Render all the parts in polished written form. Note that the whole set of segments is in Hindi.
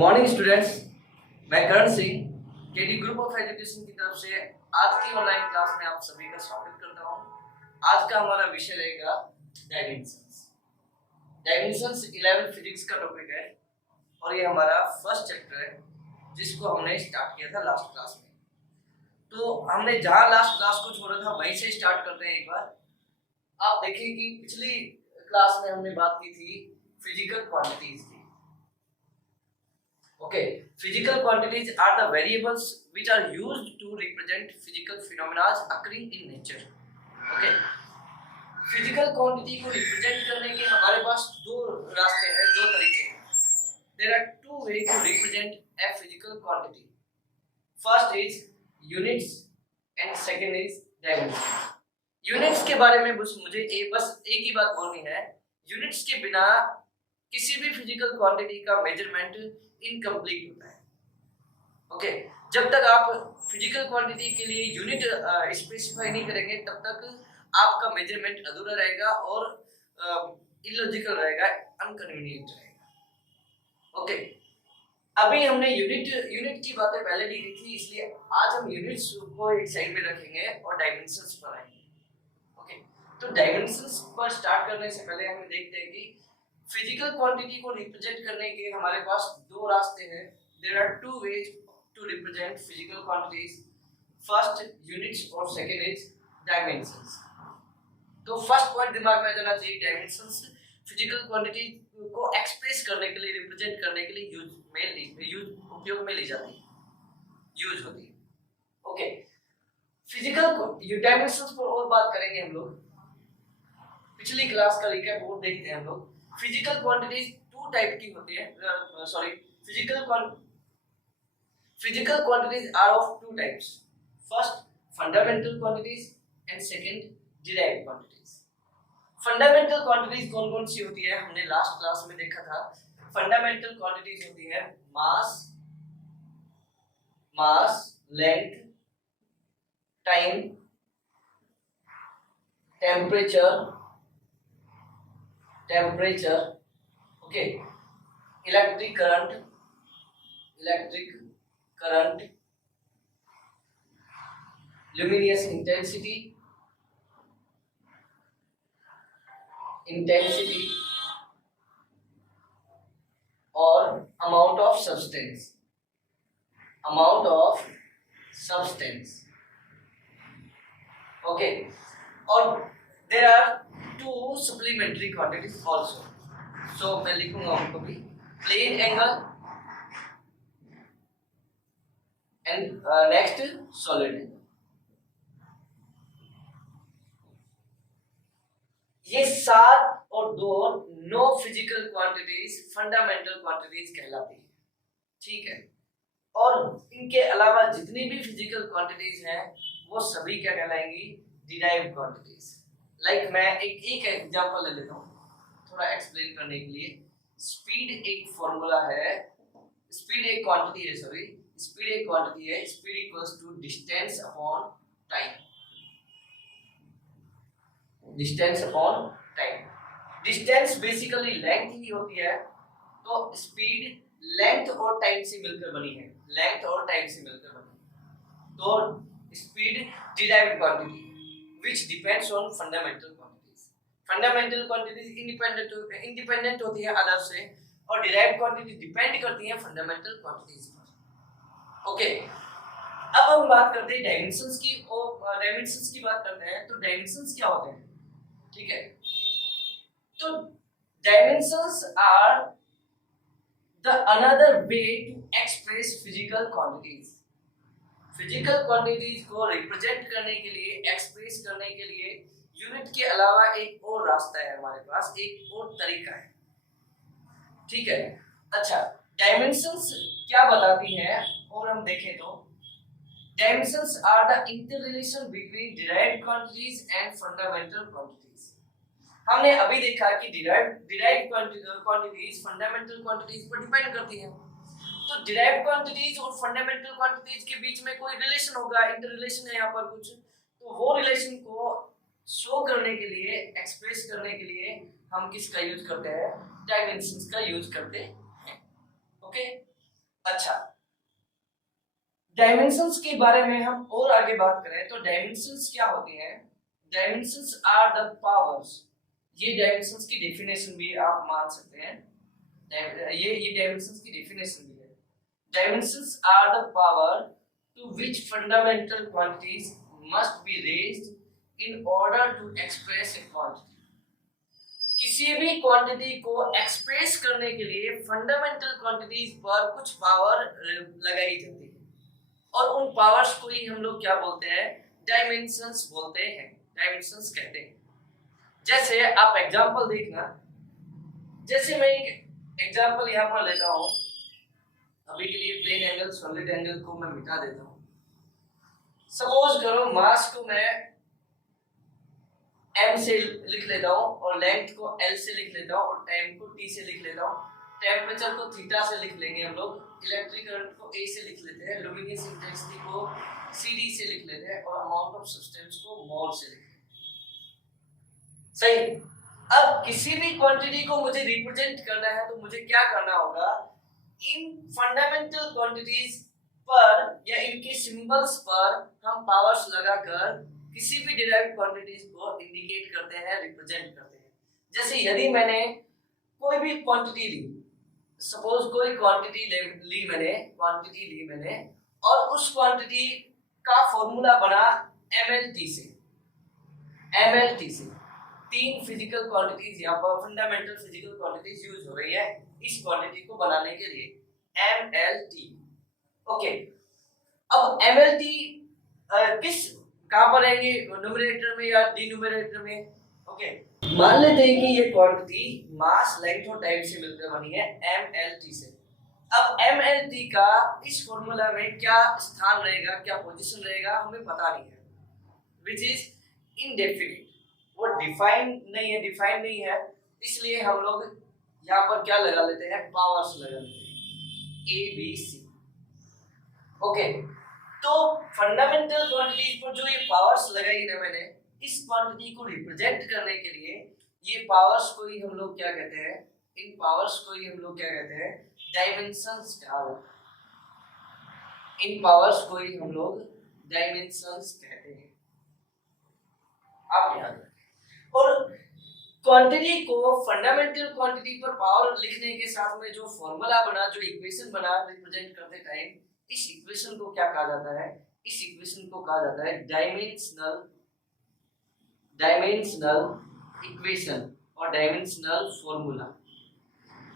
मॉर्निंग स्टूडेंट्स, मैं Karan Singh KD group of education की तरफ से आज की ऑनलाइन क्लास में आप सभी का स्वागत करता हूं। आज का हमारा विषय रहेगा डायमेंशंस। डायमेंशंस 11 फिजिक्स का टॉपिक है और ये हमारा फर्स्ट चैप्टर है जिसको हमने स्टार्ट किया था लास्ट क्लास में। तो हमने जहां लास्ट क्लास को छोड़ा था वहीं से स्टार्ट करते हैं। एक बार आप देखिए कि पिछली क्लास में हमने बात की थी फिजिकल क्वांटिटीज की। Okay, physical quantities are the variables which are used to represent physical phenomena occurring in nature. Okay, physical quantity को represent करने के हमारे पास दो रास्ते हैं, दो तरीके हैं. There are two ways to represent a physical quantity. First is units and second is dimensions. Units के बारे में मुझे बस एक ही बात बोलनी है. Units के बिना किसी भी फिजिकल क्वांटिटी का मेजरमेंट इनकम्प्लीट होता है। ओके, जब तक आप फिजिकल क्वांटिटी के लिए यूनिट स्पेसिफाई नहीं करेंगे तब तक आपका मेजरमेंट अधूरा रहेगा और इलॉजिकल रहेगा, अनकन्वीनियंट रहेगा। ओके, अभी हमने यूनिट की बातें पहले भी की थी, इसलिए आज हम यूनिट्स को एक साइड में रखेंगे और डायमेंशंस पर आएंगे। ओके, तो डायमेंशंस पर स्टार्ट करने से पहले हम देखते हैं कि फिजिकल क्वांटिटी को रिप्रेजेंट करने के हमारे पास दो रास्ते हैं। There are two ways to represent physical quantities, first units और सेकंड इज डायमेंशंस। तो फर्स्ट पॉइंट दिमाग में जाना चाहिए, डायमेंशंस फिजिकल क्वांटिटी को एक्सप्रेस करने के लिए, रिप्रेजेंट करने के लिए उपयोग में ली जाती है, यूज होती है। ओके, फिजिकल डायमेंशंस पर और बात करेंगे हम लोग। पिछली क्लास का रिकैप और देखते हैं हम लोग। फिजिकल क्वांटिटीज टू टाइप की होती है, physical quantities are of two types. First fundamental quantities and second derived quantities. Fundamental quantities कौन कौन सी होती है हमने लास्ट क्लास में देखा था। फंडामेंटल क्वांटिटीज होती है mass, length, time, temperature, okay, electric current, luminous intensity और amount of substance, okay, और there are two supplementary quantities also. So मैं लिखूंगा उनको भी, plane angle and next solid angle. ये 7 और 2 no physical quantities fundamental quantities कहलाती है, ठीक है। और इनके अलावा जितनी भी फिजिकल क्वांटिटीज हैं वो सभी क्या कहलाएंगी, डिराइव्ड क्वांटिटीज। लाइक मैं एक एग्जांपल ले लेता हूँ थोड़ा एक्सप्लेन करने के लिए। स्पीड एक फॉर्मूला है, स्पीड एक क्वांटिटी है, speed equals to distance upon time. Distance basically length ही होती है, तो स्पीड लेंथ और टाइम से मिलकर बनी है, तो speed derived quantity which depends on fundamental quantities. Fundamental quantities independent होती है अदर से, और derived quantity डिपेंड करती है fundamental quantities पर। ओके, अब हम बात करते हैं डायमेंशंस की, और डायमेंशंस की बात करते हैं तो डायमेंशंस क्या होते हैं, ठीक है। तो dimensions are the another way to express physical quantities. Physical quantities को रिप्रेजेंट करने के लिए, एक्सप्रेस करने के लिए यूनिट के अलावा एक और रास्ता है हमारे पास, एक और तरीका है, ठीक है। अच्छा, डायमेंशंस क्या बताती हैं और हम देखें तो dimensions are the interrelation between derived quantities and fundamental quantities. हमने अभी देखा कि डिराइव्ड क्वांटिटीज फंडामेंटल क्वांटिटीज पर डिपेंड करती हैं। तो डिराइव्ड क्वांटिटीज और फंडामेंटल क्वांटिटीज के बीच में कोई रिलेशन होगा, इंटररिलेशन है यहाँ पर कुछ, तो वो रिलेशन को शो करने के लिए, एक्सप्रेस करने के लिए हम किसका यूज करते हैं, डायमेंशंस का यूज करते हैं। ओके, अच्छा, डायमेंशंस के बारे में हम और आगे बात करें तो डायमेंशंस क्या होती हैं? डायमेंशंस आर द पावर्स, ये डायमेंशंस की डेफिनेशन भी आप मान सकते हैं। ये डायमेंशंस की डेफिनेशन भी है। Dimensions are the power to which fundamental quantities must be raised in order to express a quantity. किसी भी क्वांटिटी को एक्सप्रेस करने के लिए फंडामेंटल क्वांटिटीज पर कुछ पावर लगाई जाती है, और उन पावर्स को ही हम लोग क्या बोलते हैं? डायमेंशंस बोलते हैं, डायमेंशंस कहते हैं। जैसे आप एग्जांपल देखना, जैसे मैं एक एग्जांपल यहाँ पर लेता हूँ, अभी के लिए प्लेन एंगल सॉलिड एंगल को मैं मिटा देता हूँ। सपोज करो मास को मैं m से लिख लेता हूँ और लेंथ को l से लिख लेता हूँ और टाइम को t से लिख लेता हूँ। टेम्परेचर को थीटा से लिख लेंगे हम लोग, इलेक्ट्रिक करंट को a से लिख लेते हैं, लुमिनस इंटेंसिटी को cd से लिख लेते हैं और अमाउंट ऑफ सब्सटेंस को मोल से लिख लेते हैं। सही। अब किसी भी क्वांटिटी को मुझे रिप्रेजेंट करना है तो मुझे क्या करना होगा? इन फंडामेंटल क्वांटिटीज पर या इनके सिंबल्स पर हम पावर्स लगाकर किसी भी डिराइव्ड क्वांटिटीज को इंडिकेट करते हैं, रिप्रेजेंट करते हैं। जैसे यदि मैंने कोई भी क्वांटिटी ली, सपोज कोई क्वांटिटी ली मैंने और उस क्वांटिटी का फॉर्मूला बना mlt से। तीन फिजिकल क्वांटिटीज यहाँ पर फंडामेंटल फिजिकल क्वांटिटीज यूज हो रही है इस क्वांटिटी को बनाने के लिए, mlt। ओके, अब mlt किस कहां पर रहेंगे? न्यूमरेटर में या डिनोमिनेटर में? ओके, मान लेते हैं कि ये क्वांटिटी मास लेंथ और टाइम से मिलकर बनी है mlt से। अब mlt का इस फॉर्मूला में क्या स्थान रहेगा, क्या पोजीशन रहेगा, हमें पता नहीं है, विच इज इनडेफिनिट, वो डिफाइन नहीं है, इसलिए हम लोग यहाँ पर क्या लगा लेते हैं? पावर्स लगा लेते हैं, a b c। ओके, तो फंडामेंटल क्वांटिटीज पर जो ये पावर्स लगाई ना मैंने, इस क्वांटिटी को रिप्रेजेंट करने के लिए ये पावर्स को ही हम लोग क्या कहते हैं? इन पावर्स को ही हम लोग क्या कहते हैं? डायमेंशंस कहते हैं। इन पावर्स को ही हम लोग डायमेंशंस कहते हैं, आप याद रखें। और क्वांटिटी को फंडामेंटल क्वांटिटी पर पावर लिखने के साथ में जो फॉर्मूला बना, जो इक्वेशन बना रिप्रेजेंट करते टाइम, इस इक्वेशन को क्या कहा जाता है? इस इक्वेशन को कहा जाता है डायमेंशनल इक्वेशन और डायमेंशनल फॉर्मूला।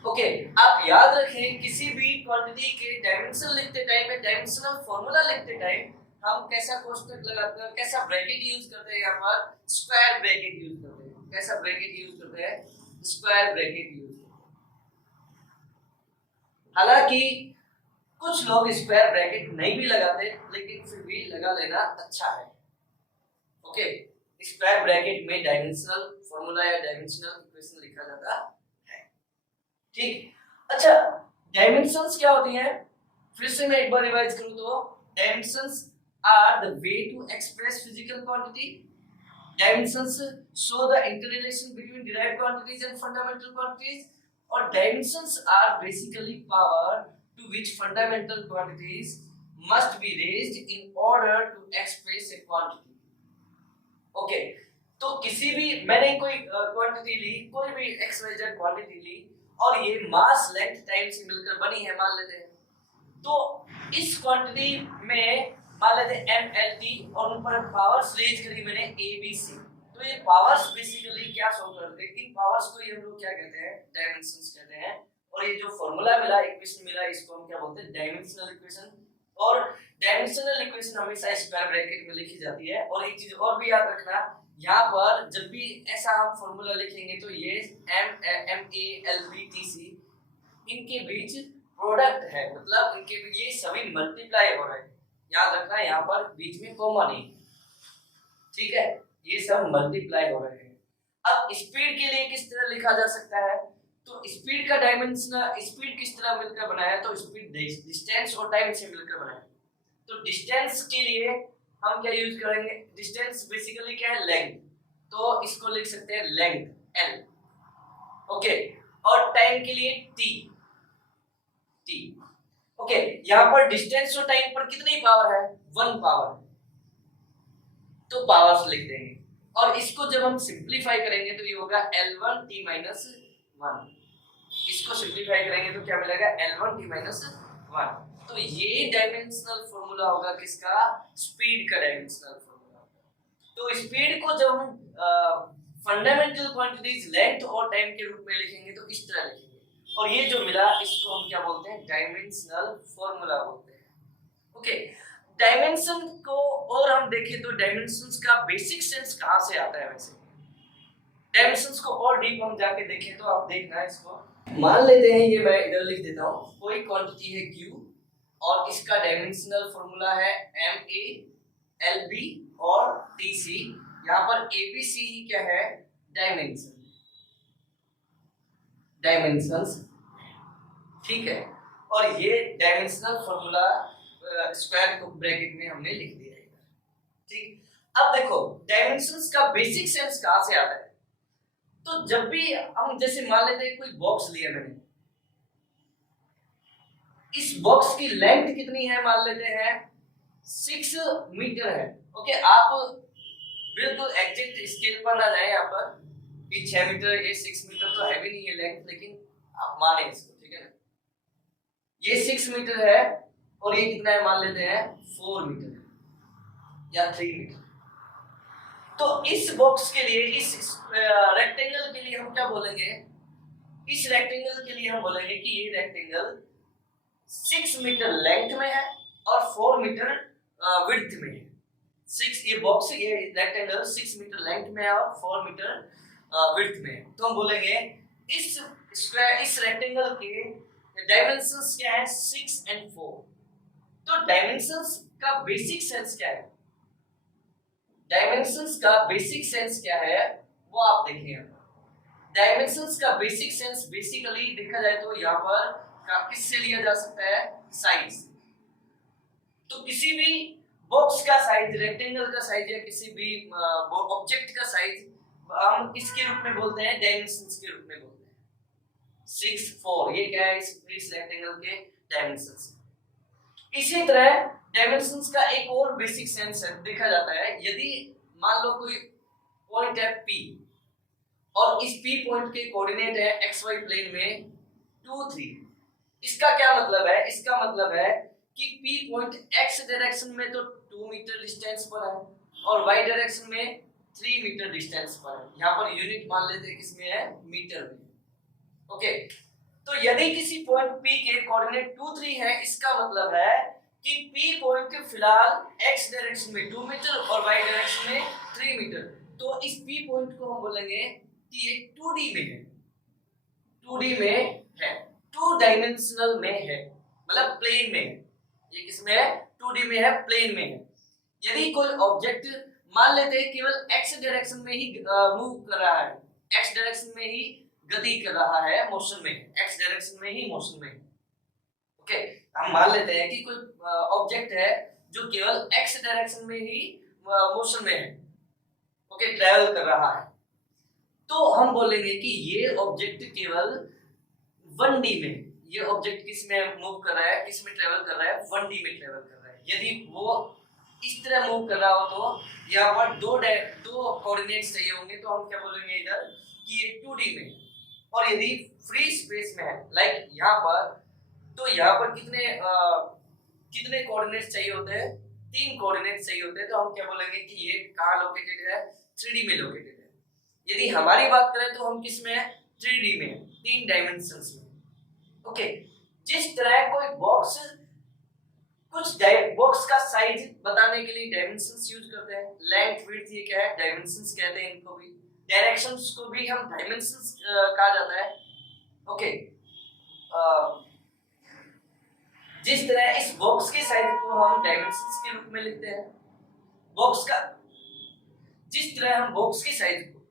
ओके, आप याद रखें किसी भी क्वांटिटी के डायमेंशन लिखते टाइम में, डायमेंशनल फॉर्मूला लिखते टाइम हम कैसा कोष्टक लगाते हैं, कैसा ब्रैकेट यूज करते हैं? यहाँ पर स्क्वायर ब्रैकेट यूज करते हैं। कैसा ब्रैकेट यूज करते हैं? स्क्वायर ब्रैकेट यूज करते हैं। हालांकि कुछ लोग स्क्वायर ब्रैकेट नहीं भी लगाते, लेकिन फिर भी लगा लेना अच्छा है। ओके, स्क्वायर ब्रैकेट में डायमेंशनल फॉर्मूला या डायमेंशनल इक्वेशन लिखा जाता है। ठीक, अच्छा, डायमेंशंस क्या होती हैं? फिर से मैं एक बार रिवाइज करूं तो dimensions are the way to express physical quantity. Dimensions show the interrelation between derived quantities and fundamental quantities. Or dimensions are basically power to which fundamental quantities must be raised in order to express a quantity. Okay, तो किसी भी मैंने कोई क्वांटिटी ली, कोई भी xyz क्वांटिटी ली और ये मास लेंथ टाइम से मिलकर बनी है मान लेते हैं, तो इस क्वांटिटी में मान लेते हैं mlt और उन पर पावर्स रेज करी मैंने abc। तो ये पावर्स बेसिकली क्या शो करते हैं? इन पावर्स को हम लोग क्या कहते हैं? डायमेंशंस कहते हैं। और ये जो फॉर्मूला मिला, इक्वेशन मिला, इसको हम क्या बोलते हैं? Dimensional equation. और डायमेंशनल इक्वेशन हमेशा स्क्वायर ब्रैकेट में लिखी जाती है। और एक चीज और भी याद रखना, यहाँ पर जब भी ऐसा हम फॉर्मूला लिखेंगे तो ये malbtc इनके बीच प्रोडक्ट है, मतलब इनके ये सभी मल्टीप्लाई हो रहे हैं। याद रखना, यहाँ पर बीच में कोमा नहीं, ठीक है? ये सब मल्टीप्लाई हो रहे हैं। अब स्पीड के लिए किस तरह लिखा जा सकता है? तो स्पीड का डायमेंशन, स्पीड किस तरह मिलकर बना है? तो स्पीड डिस्टेंस और टाइम से मिलकर बना है। तो डिस्टेंस के लिए हम क्या यूज करेंगे? डिस्टेंस बेसिकली क्या है? लेंथ, तो इसको लिख सकते हैं लेंथ l। ओके, और टाइम के लिए t। ओके, यहाँ पर डिस्टेंस और टाइम पर कितनी पावर है, 1 पावर, तो पावर्स लिख देंगे और इसको जब हम सिंप्लीफाई करेंगे तो ये होगा L1 t माइनस 1। इसको सिंप्लीफाई करेंगे तो क्या मिलेगा, L1 t माइनस 1। तो ये डायमेंशनल फॉर्मूला होगा किसका, स्पीड का डायमेंशनल फॉर्मूला। तो स्पीड को जब हम फंडामेंटल क्वांटिटीज लेंथ और टाइम के रूप में लिखेंगे तो इस तरह लिखेंगे, और ये जो मिला इसको हम क्या बोलते हैं, डायमेंशनल फॉर्मूला बोलते हैं। ओके, डायमेंशन को और हम देखें तो डायमेंशंस का बेसिक सेंस कहां से आता है। वैसे डायमेंशंस को और डीप हम जाके देखें तो आप देखना है इसको, मान लेते हैं ये मैं इधर लिख देता हूं, कोई क्वांटिटी है Q और इसका डायमेंशनल फॉर्मूला है MA LB और TC। यहाँ पर ABC ही क्या है, डायमेंशन, डायमेंशंस, ठीक है। और ये डायमेंशनल फॉर्मूला स्क्वायर को ब्रैकेट में हमने लिख दिया है, ठीक। अब देखो डायमेंशंस का बेसिक सेंस कहां से आता है, तो जब भी हम जैसे मान लेते हैं कोई बॉक्स लिया मैंने, इस बॉक्स की लेंथ कितनी है, मान लेते हैं 6 मीटर है। ओके, आप बिल्कुल एग्जैक्ट स्केल पर ना जाए यहाँ पर कि 6 मीटर, ये 6 मीटर तो है भी नहीं है लेंथ, लेकिन आप माने इसको, ठीक है ना। ये 6 मीटर है और ये कितना है, मान लेते हैं 4 मीटर या 3 मीटर। तो इस बॉक्स के लिए, इस रेक्टेंगल के लिए हम क्या बोलेंगे, इस रेक्टेंगल के लिए हम बोलेंगे कि ये रेक्टेंगल 6 मीटर लेंथ में है और 4 मीटर विड्थ में है। 6, ये बॉक्स, ये रेक्टेंगल 6 मीटर लेंथ में है और 4 मीटर विड्थ में है। तो हम बोलेंगे इस स्क्वायर, इस रेक्टेंगल के डायमेंशंस क्या है, 6 और 4। तो डायमेंशंस का बेसिक सेंस क्या है, डायमेंशंस का बेसिक सेंस क्या है वो आप देखिए। डायमेंशंस का बेसिक सेंस बेसिकली देखा जाए तो यहाँ पर किससे लिया जा सकता है, साइज। तो किसी भी बॉक्स का साइज, रेक्टेंगल का साइज या किसी भी ऑब्जेक्ट का साइज हम इसके रूप में बोलते हैं, डायमेंशंस के रूप में बोलते हैं। 6 4 ये क्या है, इस रेक्टेंगल के डायमेंशंस। इसी तरह डायमेंशंस का एक और बेसिक सेंस है, देखा जाता है यदि मान लो कोई पॉइंट है P और इस P पॉइंट के कोऑर्डिनेट है XY प्लेन में 2 3। इसका क्या मतलब है, इसका मतलब है कि P पॉइंट X डायरेक्शन में तो 2 मीटर डिस्टेंस पर है और Y डायरेक्शन में 3 मीटर डिस्टेंस पर है। यहाँ पर यूनिट मान लेते हैं किसमें है, मीटर में। ओके, तो यदि किसी पॉइंट P के कोऑर्डिनेट 2 3 है, इसका मतलब है कि P पॉइंट फिलहाल X डायरेक्शन में 2 मीटर और Y डायरेक्शन में 3 मीटर। तो इस P पॉइंट को हम बोलेंगे कि ये 2D में है, 2D में है, 2 डायमेंशनल में है, मतलब प्लेन में है। ये किसमें है, 2D में है, प्लेन में है। यदि कोई ऑब्जेक्ट मान लेते हैं केवल X डायरेक्शन में ही मूव कर रहा है, X डायरेक्शन में ही गति कर रहा है, मोशन में, X डायरेक्शन में ही मोशन में। ओके, हम मान लेते हैं कि कोई ऑब्जेक्ट है जो केवल X डायरेक्शन में ही मोशन में है, ओके, ट्रैवल कर रहा है। तो हम बोलेंगे कि ये ऑब्जेक्ट केवल 1D में, ये ऑब्जेक्ट किस में मूव कर रहा है, किस में ट्रैवल कर रहा है, 1D में ट्रैवल कर रहा है। यदि वो इस तरह मूव कर रहा हो तो यहाँ पर दो कोऑर्डिनेट्स चाहिए होंगे, तो हम क्या बोलेंगे इधर कि ये 2D में। और यदि फ्री स्पेस में है, लाइक यहाँ पर, तो यहाँ पर कितने कोऑर्डिनेट्स चाहिए होते हैं, 3 कोऑर्डिनेट्स चाहिए होते हैं। तो हम क्या बोलेंगे कि ये कहाँ लोकेटेड है, 3D में लोकेटेड है। यदि हमारी बात करें तो हम किस में है, 3D में, 3 डायमेंशंस में। ओके, जिस तरह कोई बॉक्स, कुछ बॉक्स का साइज बताने के लिए डायमेंशंस यूज करते हैं, लेंथ विड्थ, ये क्या है, डायमेंशंस कहते हैं इनको भी। डायरेक्शंस को भी हम डायमेंशंस कहा जाता है। ओके, जिस तरह इस बॉक्स के साइज को हम डायमेंशंस के रूप में लिखते हैं, बॉक्स का, जिस तरह हम बॉक्स के साइज को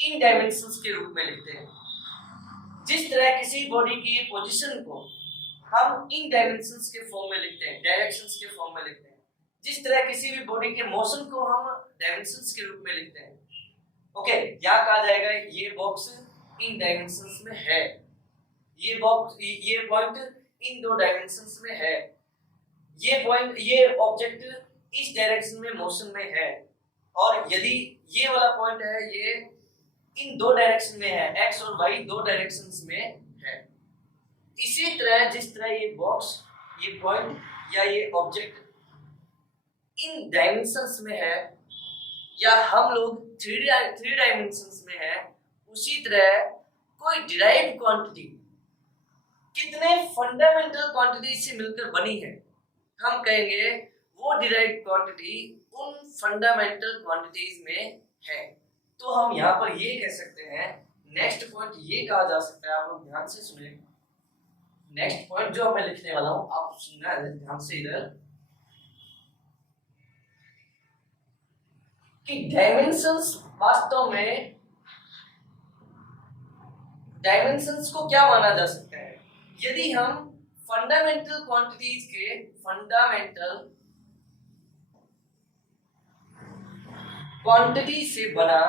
इन डायमेंशंस के रूप में लिखते हैं, जिस तरह किसी बॉडी की पोजीशन को हम इन डायमेंशंस के फॉर्म में लिखते हैं, डायरेक्शंस के फॉर्म में लिखते हैं, जिस तरह किसी भी बॉडी के मोशन को हम डायमेंशंस के रूप में लिखते हैं। ओके, यहाँ कहा जाएगा ये बॉक्स इन डायमेंशंस में है, ये बॉक्स, ये पॉइंट इन दो डायमेंशंस में है, ये ऑब्जेक्ट इस डायरेक्शन में मोशन में है, और यदि ये वाला पॉइंट है ये इन दो डायरेक्शन में है, एक्स और वाई दो डायरेक्शंस में है। इसी तरह जिस तरह ये बॉक्स, ये पॉइंट या ये ऑब्जेक्ट इन डायमेंशंस में है, या हम लोग थ्री डायमेंशंस में है, उसी तरह कोई डिराइव्ड क्वांटिटी कितने फंडामेंटल क्वांटिटी से मिलकर बनी है, हम कहेंगे वो डिराइव्ड क्वांटिटी उन फंडामेंटल क्वांटिटीज में है। तो हम यहाँ पर ये कह सकते हैं, नेक्स्ट पॉइंट ये कहा जा सकता है, आप लोग ध्यान से सुने, नेक्स्ट पॉइंट जो मैं लिखने वाला हूं आप सुनना ध्यान से इधर, कि डायमेंशंस वास्तव में, डायमेंशंस को क्या माना जा सकता है, यदि हम फंडामेंटल क्वांटिटीज के फंडामेंटल क्वांटिटी से बना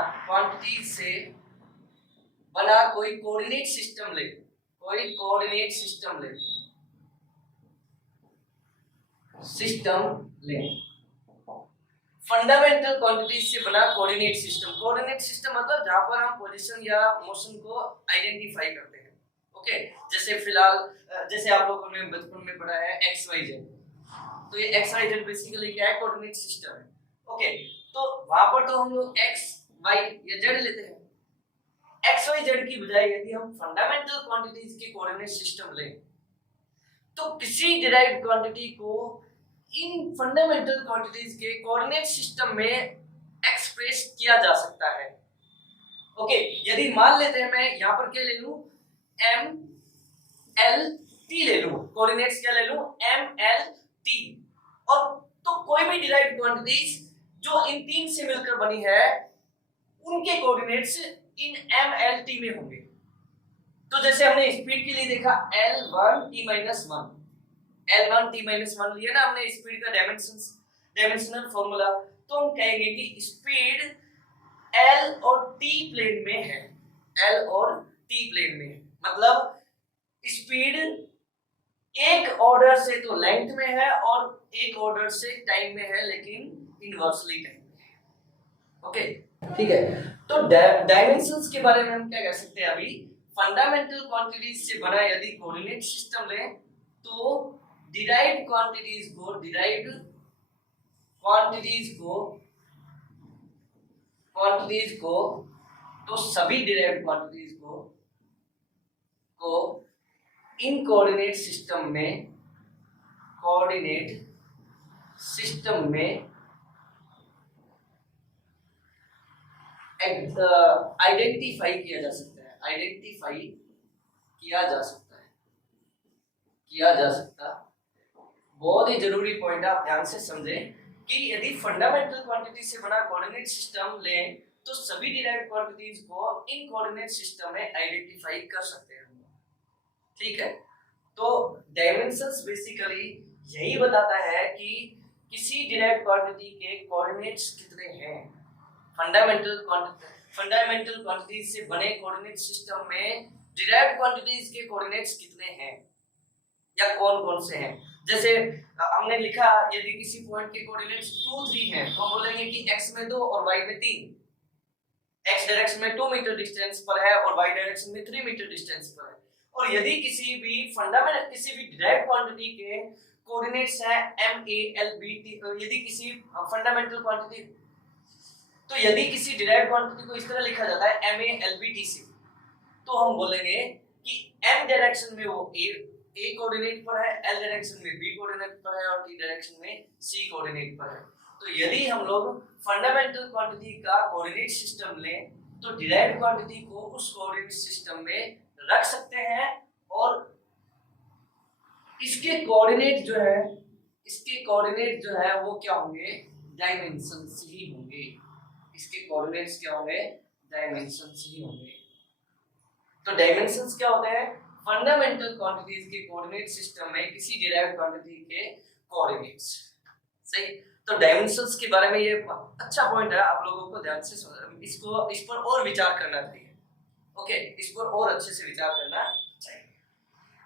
कोई कोऑर्डिनेट सिस्टम ले, फंडामेंटल क्वांटिटीज से बना कोऑर्डिनेट सिस्टम मतलब जहां पर हम पोजीशन या मोशन को आइडेंटिफाई करते हैं। ओके, जैसे फिलहाल जैसे आप लोगों ने बचपन में पढ़ा है एक्स वाई जेड, तो ये एक्स वाई जेड बेसिकली क्या है, कोऑर्डिनेट सिस्टम है। ओके, तो वहां पर तो हम लोग एक्स वाई या जेड लेते हैं, एक्स वाई जेड की बजाय यदि हम फंडामेंटल क्वांटिटीज के कोऑर्डिनेट सिस्टम लें, तो किसी डिराइव्ड क्वांटिटी को इन फंडामेंटल क्वांटिटीज के कोऑर्डिनेट सिस्टम में एक्सप्रेस किया जा सकता है। ओके, यदि मान लेते हैं मैं यहाँ पर क्या ले लूं, एम एल टी ले लूं, कोऑर्डिनेट्स क्या ले लूं, एम एल टी, और तो कोई भी डिराइव्ड क्वांटिटीज जो इन तीन से मिलकर बनी है उनके coordinates in M L T में होंगे। तो जैसे हमने स्पीड के लिए देखा L1 t minus 1, L1 t minus 1 लिया ना हमने स्पीड का डायमेंशनल फॉर्मूला, तो हम कहेंगे कि स्पीड L और T प्लेन में है, L और T प्लेन में है, मतलब स्पीड एक ऑर्डर से तो लेंथ में है और एक ऑर्डर से टाइम में है, लेकिन इनवर्सली टाइम में है। ओके, ठीक है। तो डायमेंशंस के बारे में हम क्या कह सकते हैं, अभी फंडामेंटल क्वांटिटीज से बना यदि कोऑर्डिनेट सिस्टम लें, तो डिराइव्ड क्वांटिटीज को तो सभी डिराइव्ड क्वांटिटीज को इन कोऑर्डिनेट सिस्टम में आइडेंटिफाई किया जा सकता है। बहुत ही जरूरी पॉइंट है, आप ध्यान से समझें कि यदि फंडामेंटल क्वांटिटी से बना कोऑर्डिनेट सिस्टम लें, तो सभी डिराइव्ड क्वांटिटीज को इन कोऑर्डिनेट सिस्टम में आइडेंटिफाई कर सकते हैं। ठीक है, तो डायमेंशंस बेसिकली यही बताता है कि किसी डिराइव्ड क्वांटिटी के कोऑर्डिनेट्स कितने हैं। फंडामेंटल क्वांटिटीज से बने कोऑर्डिनेट सिस्टम में डिराइव्ड क्वांटिटीज के कोऑर्डिनेट्स कितने हैं या कौन-कौन से हैं। जैसे हमने लिखा यदि किसी पॉइंट के कोऑर्डिनेट्स 2 3 हैं, तो हम बोलेंगे कि x में 2 और y में 3, x डायरेक्शन में 2 मीटर डिस्टेंस पर है और y डायरेक्शन में 3 मीटर डिस्टेंस पर है। और यदि किसी भी डिराइव्ड क्वांटिटी के कोऑर्डिनेट्स हैं m a l b t, यदि किसी फंडामेंटल क्वांटिटी, तो यदि किसी डिराइव्ड क्वांटिटी को इस तरह लिखा जाता है m a l b t से, तो हम बोलेंगे कि m डायरेक्शन में वो a कोऑर्डिनेट पर है, l डायरेक्शन में b कोऑर्डिनेट पर है और t डायरेक्शन में c कोऑर्डिनेट पर है। तो यदि हम लोग फंडामेंटल क्वांटिटी का कोऑर्डिनेट सिस्टम लें, तो डिराइव्ड क्वांटिटी को उस कोऑर्डिनेट सिस्टम में रख सकते हैं और इसके कोऑर्डिनेट जो है वो क्या होंगे, डायमेंशंस ही होंगे। इसके कोऑर्डिनेट्स क्या होंगे, डायमेंशंस ही होंगे। तो डायमेंशंस क्या होते हैं, फंडामेंटल क्वांटिटीज के कोऑर्डिनेट सिस्टम में किसी डिराइव्ड क्वांटिटी के कोऑर्डिनेट्स। सही, तो डायमेंशंस के बारे में ये अच्छा पॉइंट है, आप लोगों को ध्यान से इस पर और विचार करना चाहिए। ओके, इस पर और अच्छे से विचार करना चाहिए।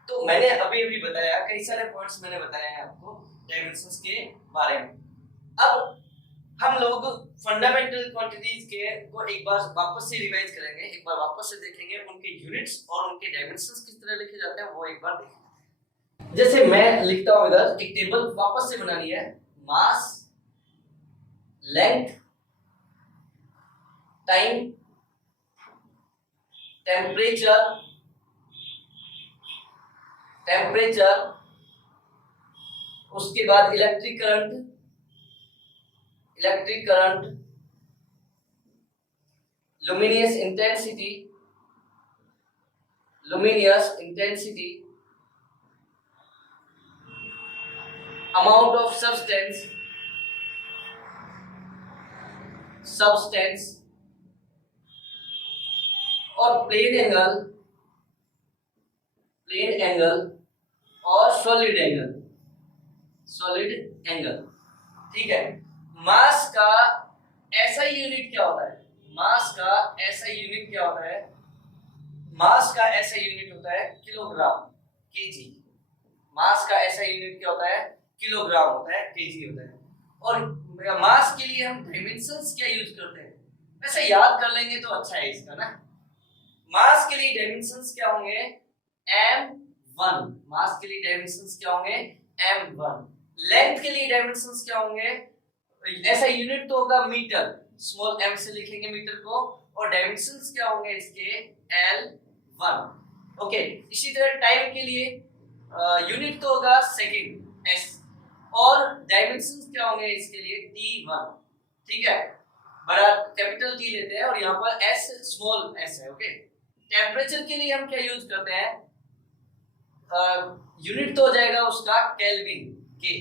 तो मैंने अभी अभी बताया, कई सारे पॉइंट्स मैंने बताए हैं आपको डायमेंशंस के बारे में। अब हम लोग फंडामेंटल क्वांटिटीज के को एक बार वापस से रिवाइज करेंगे, एक बार वापस से देखेंगे, उनके यूनिट्स और उनके डायमेंशंस किस तरह लिखे जाते हैं वो एक बार देखेंगे। जैसे मैं लिखता हूं इधर, एक टेबल वापस से बनानी है, मास, लेंथ, टाइम, टेम्परेचर, उसके बाद electric current, luminous intensity, amount of substance, और प्लेन एंगल और सॉलिड एंगल। ठीक है। मास का एसआई यूनिट क्या होता है? मास का एसआई यूनिट होता है किलोग्राम, केजी। मास का एसआई यूनिट क्या होता है? किलोग्राम होता है, केजी होता है। और मास के लिए हम डायमेंशंस क्या यूज करते हैं? वैसे याद कर लेंगे तो अच्छा है इसका ना। मास के लिए डायमेंशंस क्या होंगे? m1। मास के लिए डायमेंशंस क्या होंगे? m1। लेंथ के लिए डायमेंशंस क्या होंगे? ऐसा यूनिट तो होगा मीटर, स्मॉल m से लिखेंगे मीटर को, और डायमेंशंस क्या होंगे इसके? l1। ओके। इसी तरह टाइम के लिए यूनिट तो होगा सेकंड, s, और डायमेंशंस क्या होंगे इसके लिए? t1। ठीक है। बड़ा कैपिटल T लेते हैं और यहाँ पर s स्मॉल s है। ओके। टेम्परेचर के लिए हम क्या यूज करते हैं? यूनिट तो हो जाएगा उसका केल्विन, के,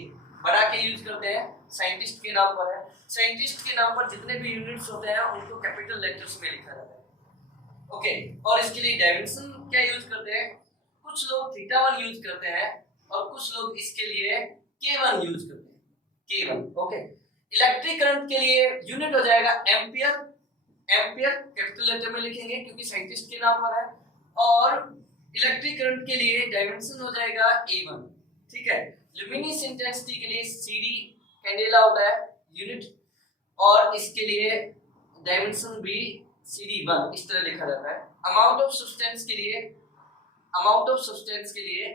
बड़ा के यूज करते हैं, साइंटिस्ट के नाम पर है। साइंटिस्ट के नाम पर जितने भी यूनिट्स होते हैं उनको कैपिटल लेटर्स में लिखा जाता है। ओके। और इसके लिए डायमेंशन क्या यूज करते हैं? कुछ लोग थीटा1 यूज करते हैं और कुछ लोग इसके लिए k1 यूज करते हैं, k1। ओके। इलेक्ट्रिक करंट के लिए यूनिट हो जाएगा एम्पियर, कैपिटल लेटर में लिखेंगे क्योंकि साइंटिस्ट के नाम पर है। और इलेक्ट्रिक करंट के लिए डायमेंशन हो जाएगा A1। ठीक है। ल्यूमिनस इंटेंसिटी के लिए CD कैंडेला होता है यूनिट, और इसके लिए डायमेंशन भी CD1 इस तरह लिखा जाता है। अमाउंट ऑफ सब्सटेंस के लिए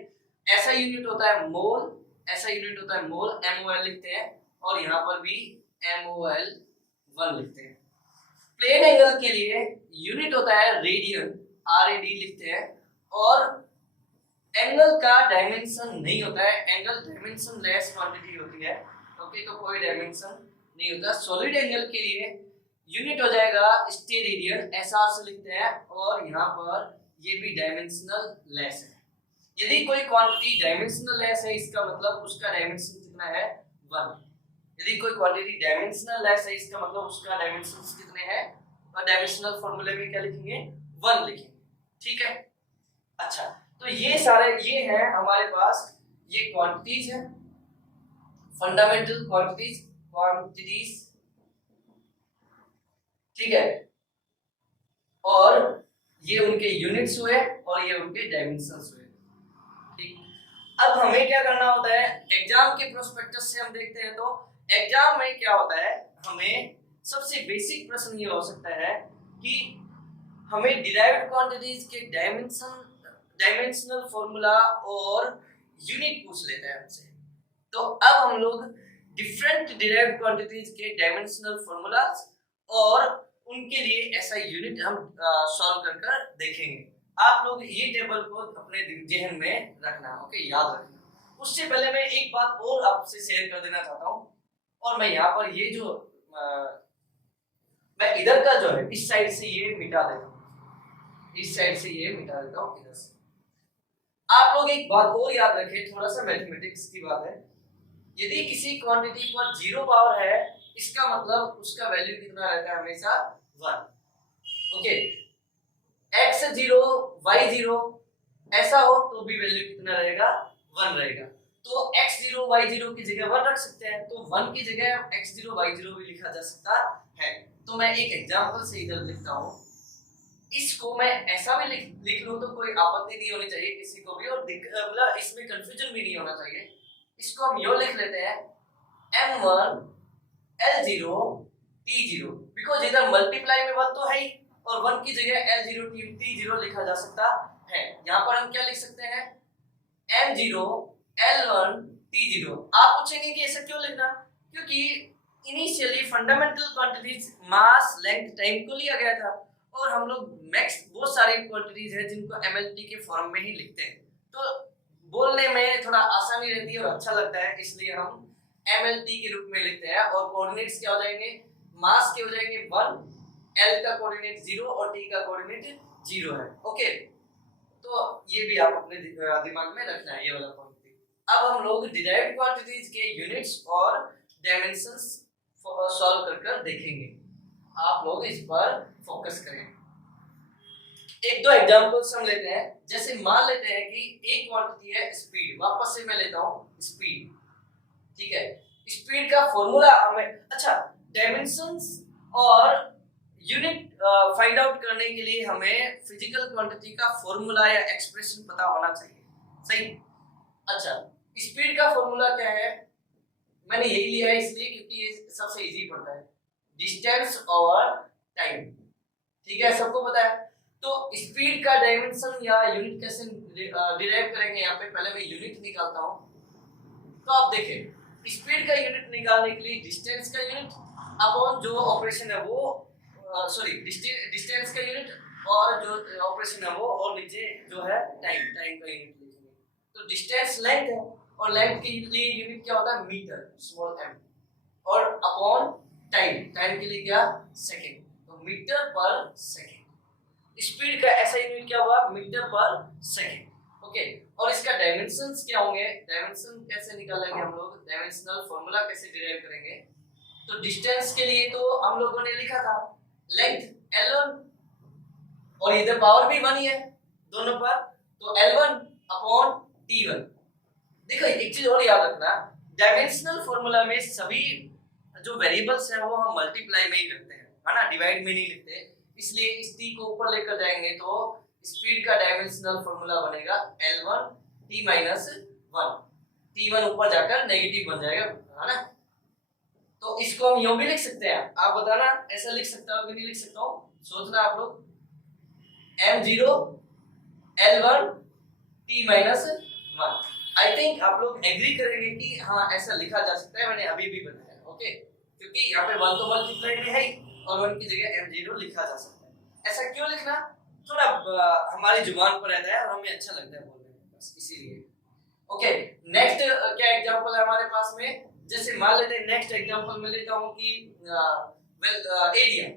ऐसा यूनिट होता है मोल, MOL लिखते हैं, और यहाँ पर भी MOL1 लिखते हैं। प्लेन एंगल के लिए यूनिट होता है रेडियन, RAD लिखते हैं, और एंगल का डायमेंशन नहीं होता है, एंगल डायमेंशन लेस क्वांटिटी होती है। ओके। तो कोई डायमेंशन नहीं होता। सॉलिड एंगल के लिए यूनिट हो जाएगा स्टेरेडियन, SR से लिखते हैं, और यहाँ पर ये भी डायमेंशनल लेस है। यदि कोई क्वांटिटी डायमेंशनल लेस है इसका मतलब उसका डायमेंशन कितना है? 1। यदि कोई क्वांटिटी डायमेंशनल लेस है इसका मतलब उसका डायमेंशंस कितने हैं? और डायमेंशनल फार्मूले में क्या लिखेंगे? 1 लिखेंगे। ठीक है। अच्छा, तो ये हैं हमारे पास, ये क्वांटिटीज हैं, फंडामेंटल क्वांटिटीज। ठीक है। और ये उनके यूनिट्स हुए और ये उनके डायमेंशंस हुए। ठीक। अब हमें क्या करना होता है? एग्जाम के प्रोस्पेक्टस से हम देखते हैं तो एग्जाम में क्या होता है, हमें सबसे बेसिक प्रश्न ये हो सकता है कि हमें डिराइव्ड क्वांटिटीज के डायमेंशनल फॉर्मूला और यूनिट पूछ लेते हैं हमसे। तो अब हम लोग डिफरेंट डिराइव्ड क्वांटिटीज के डायमेंशनल फॉर्मूलाज और उनके लिए ऐसा यूनिट हम सॉल्व कर देखेंगे। आप लोग ये टेबल को अपने ज़हन में रखना, ओके, याद रखना। उससे पहले मैं एक बात और आपसे शेयर कर देना चाहता हूँ, और मैं यहाँ पर ये जो मैं इधर का जो है इस साइड से ये मिटा देता हूँ, इधर से। आप लोग एक बात और याद रखें, थोड़ा सा मैथमेटिक्स की बात है। यदि किसी क्वांटिटी पर 0 पावर है, इसका मतलब उसका वैल्यू कितना रहता है? हमेशा 1। ओके। x0 y0 ऐसा हो तो भी वैल्यू कितना रहेगा? 1 रहेगा। तो x0 y0 की जगह 1 रख सकते हैं, तो 1 की जगह x0 y0 भी लिखा जा सकता है। तो मैं एक एग्जांपल से इधर लिखता हूँ। इसको मैं ऐसा भी लिख लूं तो कोई आपत्ति नहीं होनी चाहिए किसी को भी, और मतलब इसमें कंफ्यूजन भी नहीं होना चाहिए। इसको हम यो लिख लेते हैं m1 l0 t0, बिकॉज इधर मल्टीप्लाई में 1 तो है ही, और 1 की जगह l0 t0 लिखा जा सकता है। यहाँ पर हम क्या लिख सकते हैं m0 l1 t0। आप पूछेंगे कि ऐसा क्यों लिखना, क्योंकि इनिशियली फंडामेंटल क्वांटिटीज मास लेंथ टाइम को लिया गया था, और हम लोग मैक्स बहुत सारी क्वांटिटीज है जिनको एमएलटी के फॉर्म में ही लिखते हैं, तो बोलने में थोड़ा आसानी रहती है और अच्छा लगता है, इसलिए हम एमएलटी के रूप में लिखते हैं। और कोऑर्डिनेट्स क्या हो जाएंगे, मास के हो जाएंगे 1, एल का कोऑर्डिनेट 0 और टी का कोऑर्डिनेट 0 है। ओके, तो ये भी आप अपने दिमाग में रखना है, ये वाला पॉइंट। अब हम लोग डिराइव्ड क्वांटिटीज के यूनिट्स और डायमेंशंस सॉल्व कर देखेंगे। आप लोग इस पर फोकस करें। एक दो एग्जांपल्स हम लेते हैं। जैसे मान लेते हैं कि एक क्वांटिटी है स्पीड, वापस से मैं लेता हूं स्पीड, ठीक है। स्पीड का फॉर्मूला हमें, अच्छा, डायमेंशंस और यूनिट फाइंड आउट करने के लिए हमें फिजिकल क्वांटिटी का फॉर्मूला या एक्सप्रेशन पता होना चाहिए, सही। अच्छा, स्पीड का फॉर्मूला क्या है, मैंने यही लिया है इसलिए क्योंकि ये सबसे इजी पड़ता है, डिस्टेंस और टाइम, ठीक है, सबको पता है। तो स्पीड का डायमेंशन या यूनिट कैसे डिराइव करेंगे, यहाँ पे पहले मैं यूनिट निकालता हूँ। तो आप देखें, स्पीड का यूनिट निकालने के लिए डिस्टेंस का यूनिट अपॉन जो ऑपरेशन है वो, सॉरी, डिस्टेंस का यूनिट और जो ऑपरेशन है वो, और नीचे जो है टाइम का यूनिट लिखेंगे। तो डिस्टेंस लेंथ है, और लेंथ के लिए यूनिट क्या होता है, मीटर, स्मॉल m, और अपॉन टाइम के लिए क्या, सेकंड, तो मीटर पर सेकंड। स्पीड का ऐसा यूनिट क्या हुआ, मीटर पर सेकंड। ओके, और इसका डायमेंशंस क्या होंगे, डायमेंशन कैसे निकालेंगे हम लोग, डायमेंशनल फार्मूला कैसे डिराइव करेंगे। तो डिस्टेंस के लिए तो हम लोगों ने लिखा था लेंथ l1, और इधर पावर भी 1 ही है दोनों पर, तो l1 अपॉन t1। देखो एक चीज और याद रखना, डायमेंशनल फार्मूला में सभी जो वेरिएबल्स हैं वो हम मल्टीप्लाई में ही करते हैं, है ना, डिवाइड में नहीं लिखते। इसलिए इस t को ऊपर लेकर जाएंगे तो स्पीड का डायमेंशनल फार्मूला बनेगा l1 t माइनस 1, t1 ऊपर जाकर नेगेटिव बन जाएगा, है ना। तो इसको हम यूं भी लिख सकते हैं, आप बताना ऐसा लिख सकता हूं कि नहीं लिख सकता हूं, सोचना आप लोग, m0 l1 t minus 1। I think आप लोग एग्री करेंगे कि हाँ ऐसा लिखा जा सकता है, मैंने अभी भी बताया। ओके, क्योंकि यहाँ पे 1 तो मल्टीप्लाई में है और 1 की जगह m0 लिखा जा सकता है। ऐसा क्यों लिखना, थोड़ा हमारी जुबान पर रहता है और हमें अच्छा लगता है बोलने में, बस इसीलिए। ओके, नेक्स्ट क्या एग्जांपल है हमारे पास में, जैसे मान लेते हैं, नेक्स्ट एग्जांपल में लेता हूं कि एरिया।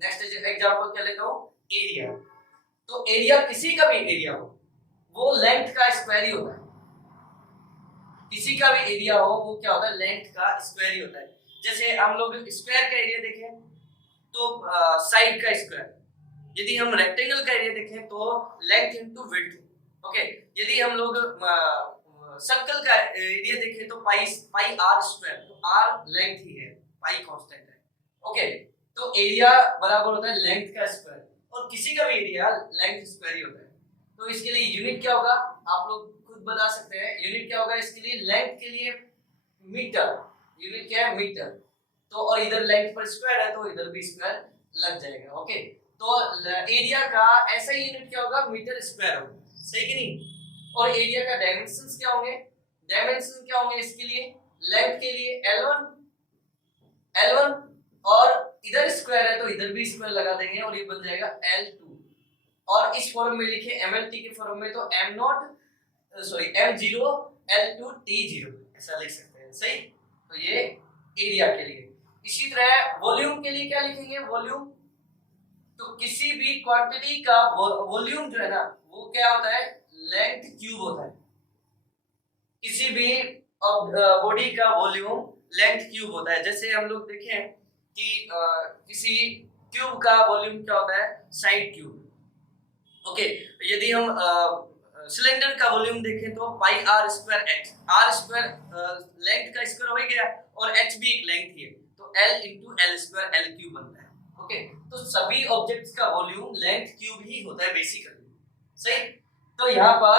नेक्स्ट एग्जांपल क्या लेता हूं, एरिया। तो एरिया किसी का भी एरिया हो वो लेंथ का स्क्वायर ही होता है, किसी का भी एरिया हो वो क्या होता है, लेंथ का स्क्वायर ही होता है। जैसे हम लोग स्क्वायर का एरिया देखें तो साइड का स्क्वायर, यदि हम रेक्टेंगल का एरिया देखें तो लेंथ इनटू विड्थ। ओके, यदि हम लोग सर्कल का एरिया देखें तो पाई आर स्क्वायर, तो आर लेंथ ही है, पाई कांस्टेंट है। ओके, तो एरिया बराबर होता है लेंथ का स्क्वायर, और किसी का भी एरिया लेंथ स्क्वायर ही होता है। तो इसके लिए यूनिट क्या होगा, आप लोग खुद बता सकते हैं, यूनिट क्या होगा इसके लिए, लेंथ के लिए मीटर, यूनिट क्या है, मीटर। तो और इधर लेंथ पर स्क्वायर है तो इधर भी स्क्वायर लग जाएगा। ओके, तो एरिया का ऐसा ही यूनिट क्या होगा, मीटर स्क्वायर होगा, सही कि नहीं। और एरिया का डायमेंशंस क्या होंगे, डायमेंशन क्या होंगे इसके लिए, लेंथ के लिए L1 और इधर स्क्वायर है तो इधर भी स्क्वायर लगा देंगे और ये बन जाएगा L2। और इस फॉर्म में लिखे MLT के फॉर्म में तो M0 L2 T0 ऐसा लिख सकते हैं, सही। तो ये एरिया के लिए। इसी तरह वॉल्यूम के लिए क्या लिखेंगे, वॉल्यूम, तो किसी भी क्वांटिटी का वॉल्यूम जो है ना वो क्या होता है, लेंथ क्यूब होता है। किसी भी बॉडी का वॉल्यूम लेंथ क्यूब होता है। जैसे हम लोग देखें कि किसी क्यूब का वॉल्यूम क्या होता है, साइड क्यूब। ओके, यदि हम सिलेंडर का वॉल्यूम देखें तो pi R square H, R square length का स्क्वायर हो गया और एच भी एक लेंथ ही है, तो L into L square L cube बनता है। ओके, तो सभी ऑब्जेक्ट्स का वॉल्यूम लेंथ क्यूब ही होता है बेसिकली, सही। तो यहाँ पर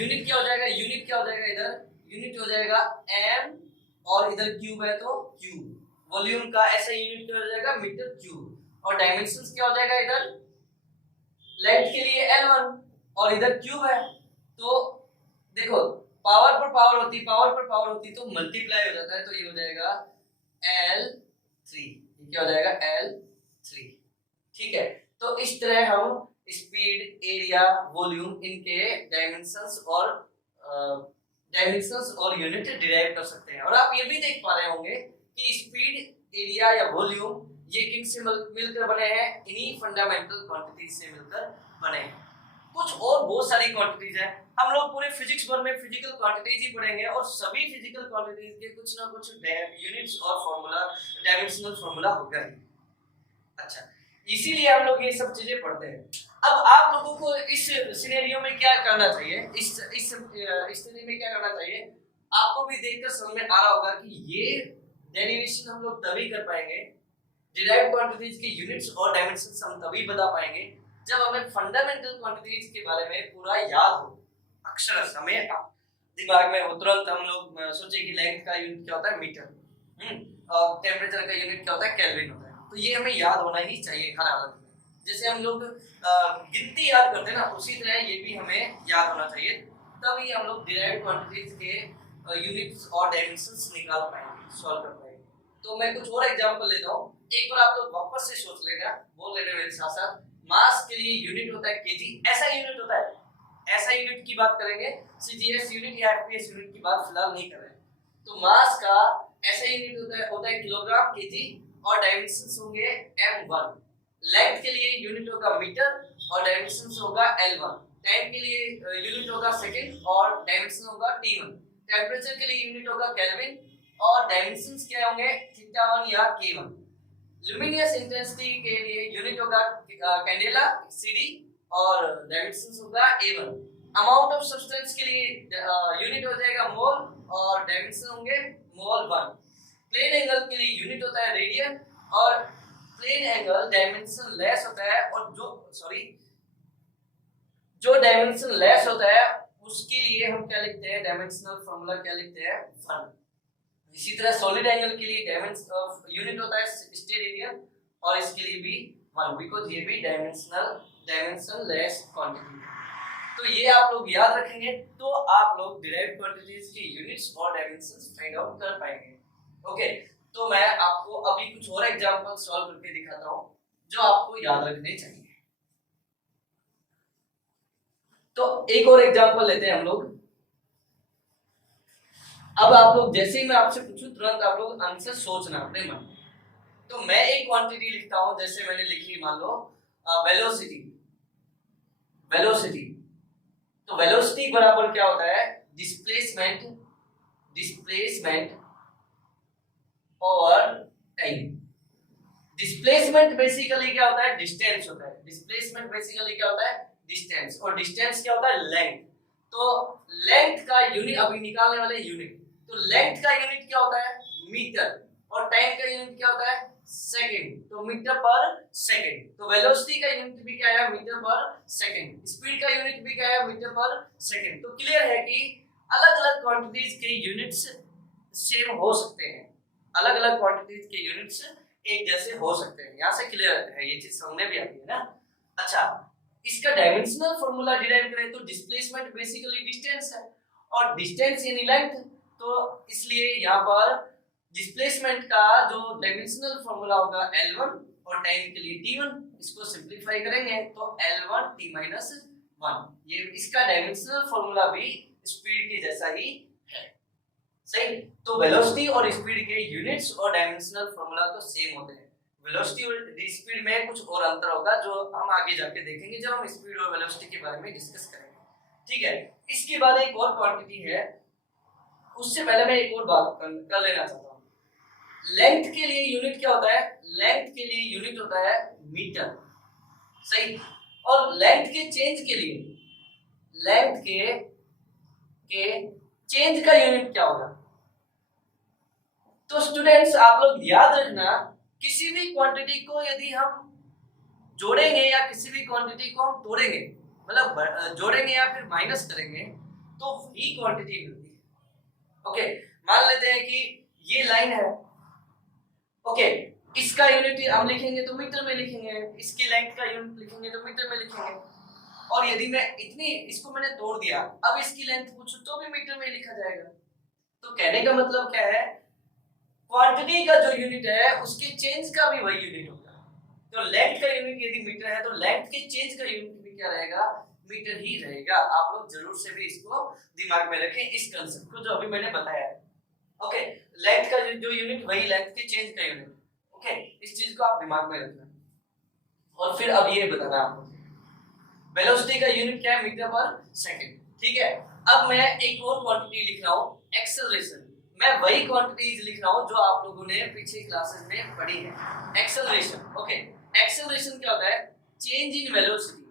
यूनिट क्या हो जाएगा, यूनिट क्या हो जाएगा, इधर यूनिट हो जाएगा m और इधर क्यूब है तो क्यूब। वॉल्यूम का ऐसा यूनिट क्या हो जाएगा, मीटर क्यूब। और डायमेंशंस क्या हो जाएगा, इधर लेंथ के लिए L1 और इधर क्यूब है, तो देखो पावर पर पावर होती, पावर पर पावर होती तो मल्टीप्लाई हो जाता है, तो ये हो जाएगा L3, ये क्या हो जाएगा L3, ठीक है। तो इस तरह हम स्पीड, एरिया, वॉल्यूम इनके डायमेंशंस और यूनिट डिराइव कर सकते हैं। और आप ये भी देख पा रहे होंगे कि स्पीड, एरिया या वॉल्यूम ये किन से मिलकर बने हैं, इन्हीं फंडामेंटल क्वांटिटीज से मिलकर बने हैं। कुछ और बहुत सारी क्वांटिटीज हैं, हम लोग पूरे फिजिक्स भर में फिजिकल क्वांटिटीज ही पढ़ेंगे और सभी फिजिकल क्वांटिटीज के कुछ ना कुछ यूनिट्स और फार्मूला, डायमेंशनल फार्मूला होगा ही। अच्छा, इसीलिए हम लोग ये सब चीजें पढ़ते हैं। अब आप लोगों को इस सिनेरियो में क्या करना चाहिए, इस सिनेरियो में क्या करना चाहिए, आपको भी देखकर समझ में आ रहा होगा कि ये डेरिवेशन हम लोग तभी कर पाएंगे, डिराइव्ड क्वांटिटीज के यूनिट्स और डायमेंशंस हम तभी बता पाएंगे जब हमें फंडामेंटल क्वांटिटीज के बारे में पूरा याद हो, अक्षर हमें दिमाग में हो, तुरंत हम लोग सोचे कि लेंथ का यूनिट क्या होता है, मीटर, और टेम्परेचर का यूनिट क्या होता है, केल्विन होता है। तो ये हमें याद होना ही चाहिए हर हालत में। जैसे हम लोग गिनती याद करते हैं ना, उसी तरह ये भी हमें याद होना चाहिए, तभी हम लोग डिराइव्ड क्वांटिटीज के यूनिट्स और डायमेंशंस निकाल पाएंगे, सॉल्व कर पाएंगे। तो मैं कुछ और एग्जांपल लेता हूँ, एक बार आप लोग वापस से सोच लेना, बोल लेना मेरे साथ साथ। मास के लिए यूनिट होता है केजी, ऐसा यूनिट होता है, ऐसा यूनिट की बात करेंगे, सीजीएस यूनिट या एफपीएस यूनिट की बात फिलहाल नहीं कर रहे हैं। तो मास का ऐसा यूनिट होता है किलोग्राम, केजी, और डायमेंशंस होंगे m1। लेंथ के लिए यूनिट होगा मीटर और डायमेंशंस होगा L1। टाइम के लिए यूनिट होगा सेकंड और डायमेंशन होगा T1। टेम्परेचर के लिए यूनिट होगा केल्विन और डायमेंशंस क्या होंगे, थीटा1 या K1। ल्यूमिनियस इंटेंसिटी के लिए यूनिट होगा कैंडेला, CD, और डायमेंशंस होगा A1। अमाउंट ऑफ सब्सटेंस के लिए यूनिट हो जाएगा मोल और डायमेंशन होंगे मोल1। प्लेन एंगल के लिए यूनिट होता है रेडियन और प्लेन एंगल डायमेंशन लेस होता है, और जो डायमेंशन लेस होता है उसके लिए हम क्या लिखते हैं, डायमेंशनल फार्मूला क्या लिखते हैं, 1। इसी तरह सॉलिड एंगल के लिए डायमेंशन यूनिट होता है स्टेरेडियन और इसके लिए भी 1, बिकॉज़ ये भी डायमेंशन लेस क्वांटिटी है। तो ये आप लोग याद रखेंगे तो आप लोग डिराइव्ड क्वांटिटीज के यूनिट्स और डायमेंशंस फाइंड आउट कर पाएंगे। ओके, तो मैं आपको अभी कुछ और एग्जांपल सॉल्व करके दिखाता हूं जो आपको याद रखने चाहिए। तो एक और एग्जांपल लेते हैं हम लोग। अब आप लोग जैसे ही मैं आपसे पूछूं तुरंत आप लोग आंसर सोचना अपने मन में। तो मैं एक क्वांटिटी लिखता हूं, जैसे मैंने लिखी मान लो वेलोसिटी। तो वेलोसिटी बराबर क्या होता है, डिस्प्लेसमेंट और टाइम। डिस्प्लेसमेंट बेसिकली क्या होता है, डिस्टेंस होता है। डिस्प्लेसमेंट बेसिकली क्या होता है, डिस्टेंस, और डिस्टेंस क्या होता है, लेंथ। तो लेंथ का यूनिट अभी निकालने वाले यूनिट, तो लेंथ का यूनिट क्या होता है, मीटर, और टाइम का यूनिट क्या होता है, सेकंड। तो मीटर पर सेकंड। तो वेलोसिटी का यूनिट भी क्या है, मीटर पर सेकंड। स्पीड का यूनिट भी क्या है, मीटर पर सेकंड। तो क्लियर है कि अलग-अलग क्वांटिटीज के यूनिट्स सेम हो सकते हैं, अलग-अलग क्वांटिटीज के यूनिट्स एक जैसे हो सकते हैं। यहां से क्लियर है, ये चीज समझ में भी आती है ना। अच्छा, इसका डायमेंशनल फार्मूला डिराइव करें तो डिस्प्लेसमेंट बेसिकली डिस्टेंस है और डिस्टेंस यानी लेंथ, तो इसलिए यहाँ पर डिस्प्लेसमेंट का जो डायमेंशनल फार्मूला होगा L1 और टाइम के लिए T1, इसको सिंपलीफाई करेंगे तो L1 T-1। ये इसका डायमेंशनल फार्मूला भी स्पीड के जैसा ही है, सही। तो वेलोसिटी और स्पीड के यूनिट्स और डायमेंशनल फार्मूला तो सेम होते हैं। वेलोसिटी और स्पीड में कुछ और अंतर होगा जो हम आगे जाके देखेंगे जब हम स्पीड और वेलोसिटी के बारे में डिस्कस करेंगे, ठीक है। इसके बाद एक और क्वांटिटी है, उससे पहले मैं एक और बात कर लेना चाहता हूं। लेंथ के लिए यूनिट क्या होता है, लेंथ के लिए यूनिट होता है मीटर, सही। और लेंथ के चेंज के लिए, लेंथ के चेंज का यूनिट क्या होगा। तो स्टूडेंट्स आप लोग याद रखना किसी भी क्वांटिटी को यदि हम जोड़ेंगे या किसी भी क्वांटिटी को हम तोड़ेंगे, मतलब जोड़ेंगे या फिर माइनस करेंगे, तो वही क्वांटिटी मिलती है। ओके, मान लेते हैं कि ये लाइन है। ओके, इसका यूनिट हम लिखेंगे तो मीटर में लिखेंगे, इसकी लेंथ का यूनिट लिखेंगे तो मीटर में लिखेंगे। और यदि मैं इतनी इसको मैंने तोड़ दिया, अब इसकी लेंथ पूछूं तो भी मीटर में लिखा जाएगा। तो कहने का मतलब क्या है, क्वांटिटी का जो यूनिट है उसके चेंज का भी वही यूनिट होगा। तो लेंथ का यूनिट यदि मीटर है तो लेंथ के चेंज का यूनिट भी क्या रहेगा, मीटर ही रहेगा। आप लोग जरूर से भी इसको दिमाग में रखें, इस कांसेप्ट को जो अभी मैंने बताया है। ओके, लेंथ का जो यूनिट वही लेंथ के चेंज का यूनिट। ओके, इस चीज को आप दिमाग में रखना। और फिर अब ये बताना आपको, वेलोसिटी का यूनिट क्या है, मीटर पर सेकंड। ठीक है, अब मैं एक और क्वांटिटी लिख रहा हूं, एक्सेलरेशन। मैं वही क्वांटिटीज लिख रहा हूं जो आप लोगों ने पिछले क्लासेस में पढ़ी है, एक्सेलरेशन। ओके, एक्सेलरेशन क्या होता है, change in velocity,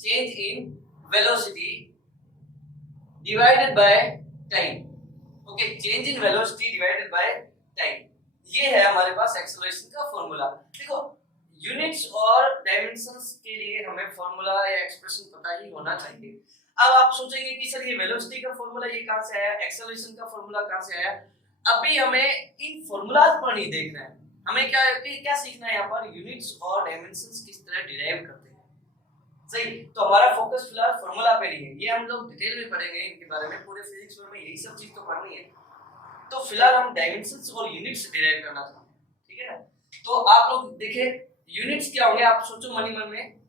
change in velocity divided by time. Okay, change in velocity divided by time, ये है हमारे पास एक्सेलरेशन का फॉर्मूला। देखो, यूनिट्स और डायमेंशंस के लिए हमें फॉर्मूला या एक्सप्रेशन पता ही होना चाहिए। अब आप सोचेंगे कि सर ये वेलोसिटी का फॉर्मूला ये कहां से आया, एक्सेलरेशन का फॉर्मूला कहां से आया। अभी हमें इन फॉर्मूलाज पर नहीं देखना है, हमें क्या सीखना है यहाँ पर, यूनिट्स और डायमेंशंस किस तरह डिराइव करते हैं। सही, तो हमारा फोकस फिलहाल फॉर्मूला पे नहीं है, ये हम लोग डिटेल में पढ़ेंगे इनके बारे में, पूरे फिजिक्स में यही सब चीज तो पढ़नी है। तो फिलहाल हम डायमेंशंस और यूनिट्स डिराइव करना चाहते हैं, ठीक है ना। तो आप लोग देखिए, यूनिट्स क्या होंगे, आप सोचो मन ही मन में,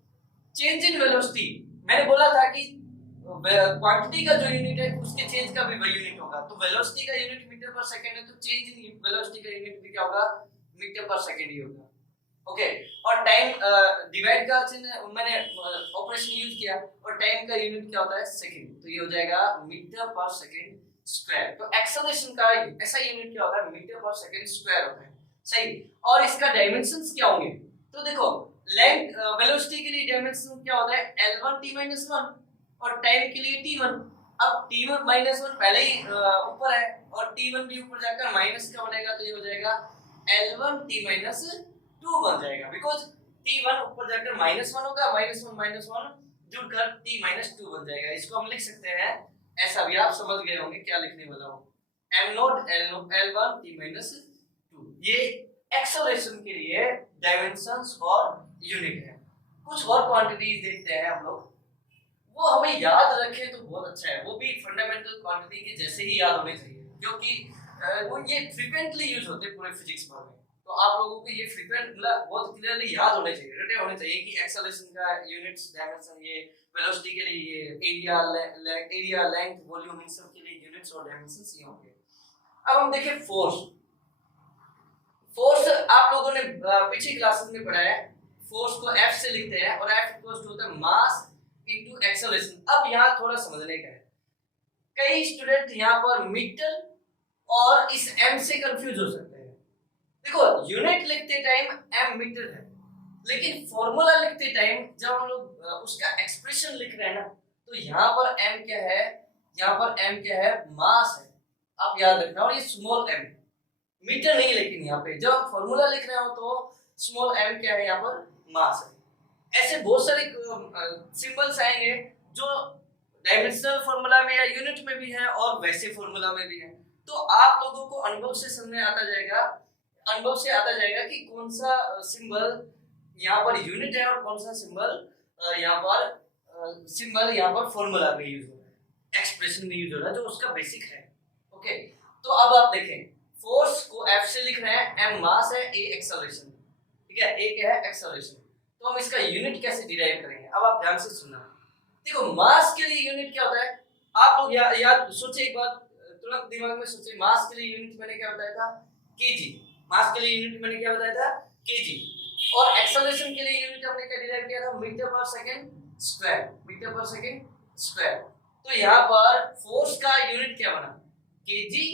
चेंज इन वेलोसिटी। मैंने बोला था कि क्वांटिटी का जो यूनिट है उसके चेंज का भी वही यूनिट होगा। तो वेलोसिटी का यूनिट मीटर पर सेकंड है, तो चेंज इन वेलोसिटी का यूनिट भी क्या होगा, मीटर पर सेकंड ही होगा। ओके, और टाइम डिवाइड का मैंने ऑपरेशन यूज किया, और टाइम का यूनिट क्या होता है, सेकंड, तो ये हो जाएगा मीटर पर सेकंड स्क्वायर। तो एक्सेलरेशन का ऐसा यूनिट क्या होता है, मीटर पर सेकंड स्क्वायर होता है। सही, और इसका डायमेंशंस क्या होंगे, तो देखो लेंथ वेलोसिटी के लिए डायमेंशन क्या होता है, L1 t - 1, और टाइम के लिए t1। अब t1 - 1 पहले ही ऊपर है, और t1 भी ऊपर जाकर माइनस का बनेगा, तो ये हो जाएगा L1 t - 2 बन जाएगा, बिकॉज़ t1 ऊपर जाकर -1 होगा, -1 जुड़कर t - 2 बन जाएगा। इसको हम लिख सकते हैं ऐसा भी, आप समझ गए होंगे क्या लिखने वाला हूं, m0 L1 t - 2। ये एक्सेलरेशन के लिए डायमेंशंस और यूनिट है। कुछ और क्वांटिटीज देखते हैं हम लोग, वो हमें याद रखें तो बहुत अच्छा है, वो भी फंडामेंटल क्वांटिटी के जैसे ही याद होने चाहिए, क्योंकि वो ये फ्रीक्वेंटली यूज होते हैं पूरे फिजिक्स में। तो आप लोगों को ये फ्रीक्वेंट मतलब बहुत क्लियरली याद होने चाहिए, रटे होने चाहिए कि एक्सेलरेशन का यूनिट्स, डायमेंशन, ये वेलोसिटी के लिए ये एरिया लेंथ वॉल्यूम, इन सब के लिए यूनिट्स और डायमेंशंस ये होंगे। अब हम देखें फोर्स। फोर्स आप लोगों ने पिछली क्लासेस में पढ़ा है, फोर्स को F से लिखते हैं, और F इक्वल्स टू होता है मास इनटू एक्सेलरेशन। अब यहाँ थोड़ा समझने का है, कई स्टूडेंट यहाँ पर मीटर और इस m से कंफ्यूज हो सकते हैं। देखो, यूनिट लिखते टाइम m मीटर है, लेकिन फॉर्मूला लिखते टाइम जब हम लोग उसका एक्सप्रेशन लिख रहे हैं ना, तो यहाँ पर m क्या है, यहाँ पर m क्या है, मास है, आप याद रखना। और ये स्मॉल m, मीटर नहीं, लेकिन यहाँ पे जब हम फॉर्मूला लिख रहे हो तो स्मॉल m क्या है, यहाँ पर मास है। ऐसे बहुत सारे सिंबल्स आएंगे जो डायमेंशनल फॉर्मूला में या यूनिट में भी है और वैसे फॉर्मूला में भी है। तो आप लोगों को अनुभव से समझ में आता जाएगा, अनुभव से आता जाएगा कि कौन सा सिंबल यहाँ पर यूनिट है और कौन सा सिंबल यहाँ पर फॉर्मूला में यूज हो रहा है, एक्सप्रेशन में यूज हो रहा है, जो उसका बेसिक है। ओके, तो अब आप देखें, फोर्स को F से लिख रहे हैं, m मास है, a एक्सेलरेशन, ठीक है, a क्या है, एक्सेलरेशन। तो हम इसका यूनिट कैसे डिराइव करेंगे, अब आप ध्यान से सुनना। देखो, मास के लिए यूनिट क्या होता है, आप लोग याद सोचे एक बात, तुरंत दिमाग में सोचे, मास के लिए यूनिट मैंने क्या बताया था, केजी। मास के लिए यूनिट मैंने क्या बताया था, केजी। और एक्सेलरेशन के लिए यूनिट हमने क्या डिराइव किया था, मीटर पर सेकंड स्क्वायर, मीटर पर सेकंड स्क्वायर। तो यहाँ पर फोर्स का यूनिट क्या बना, केजी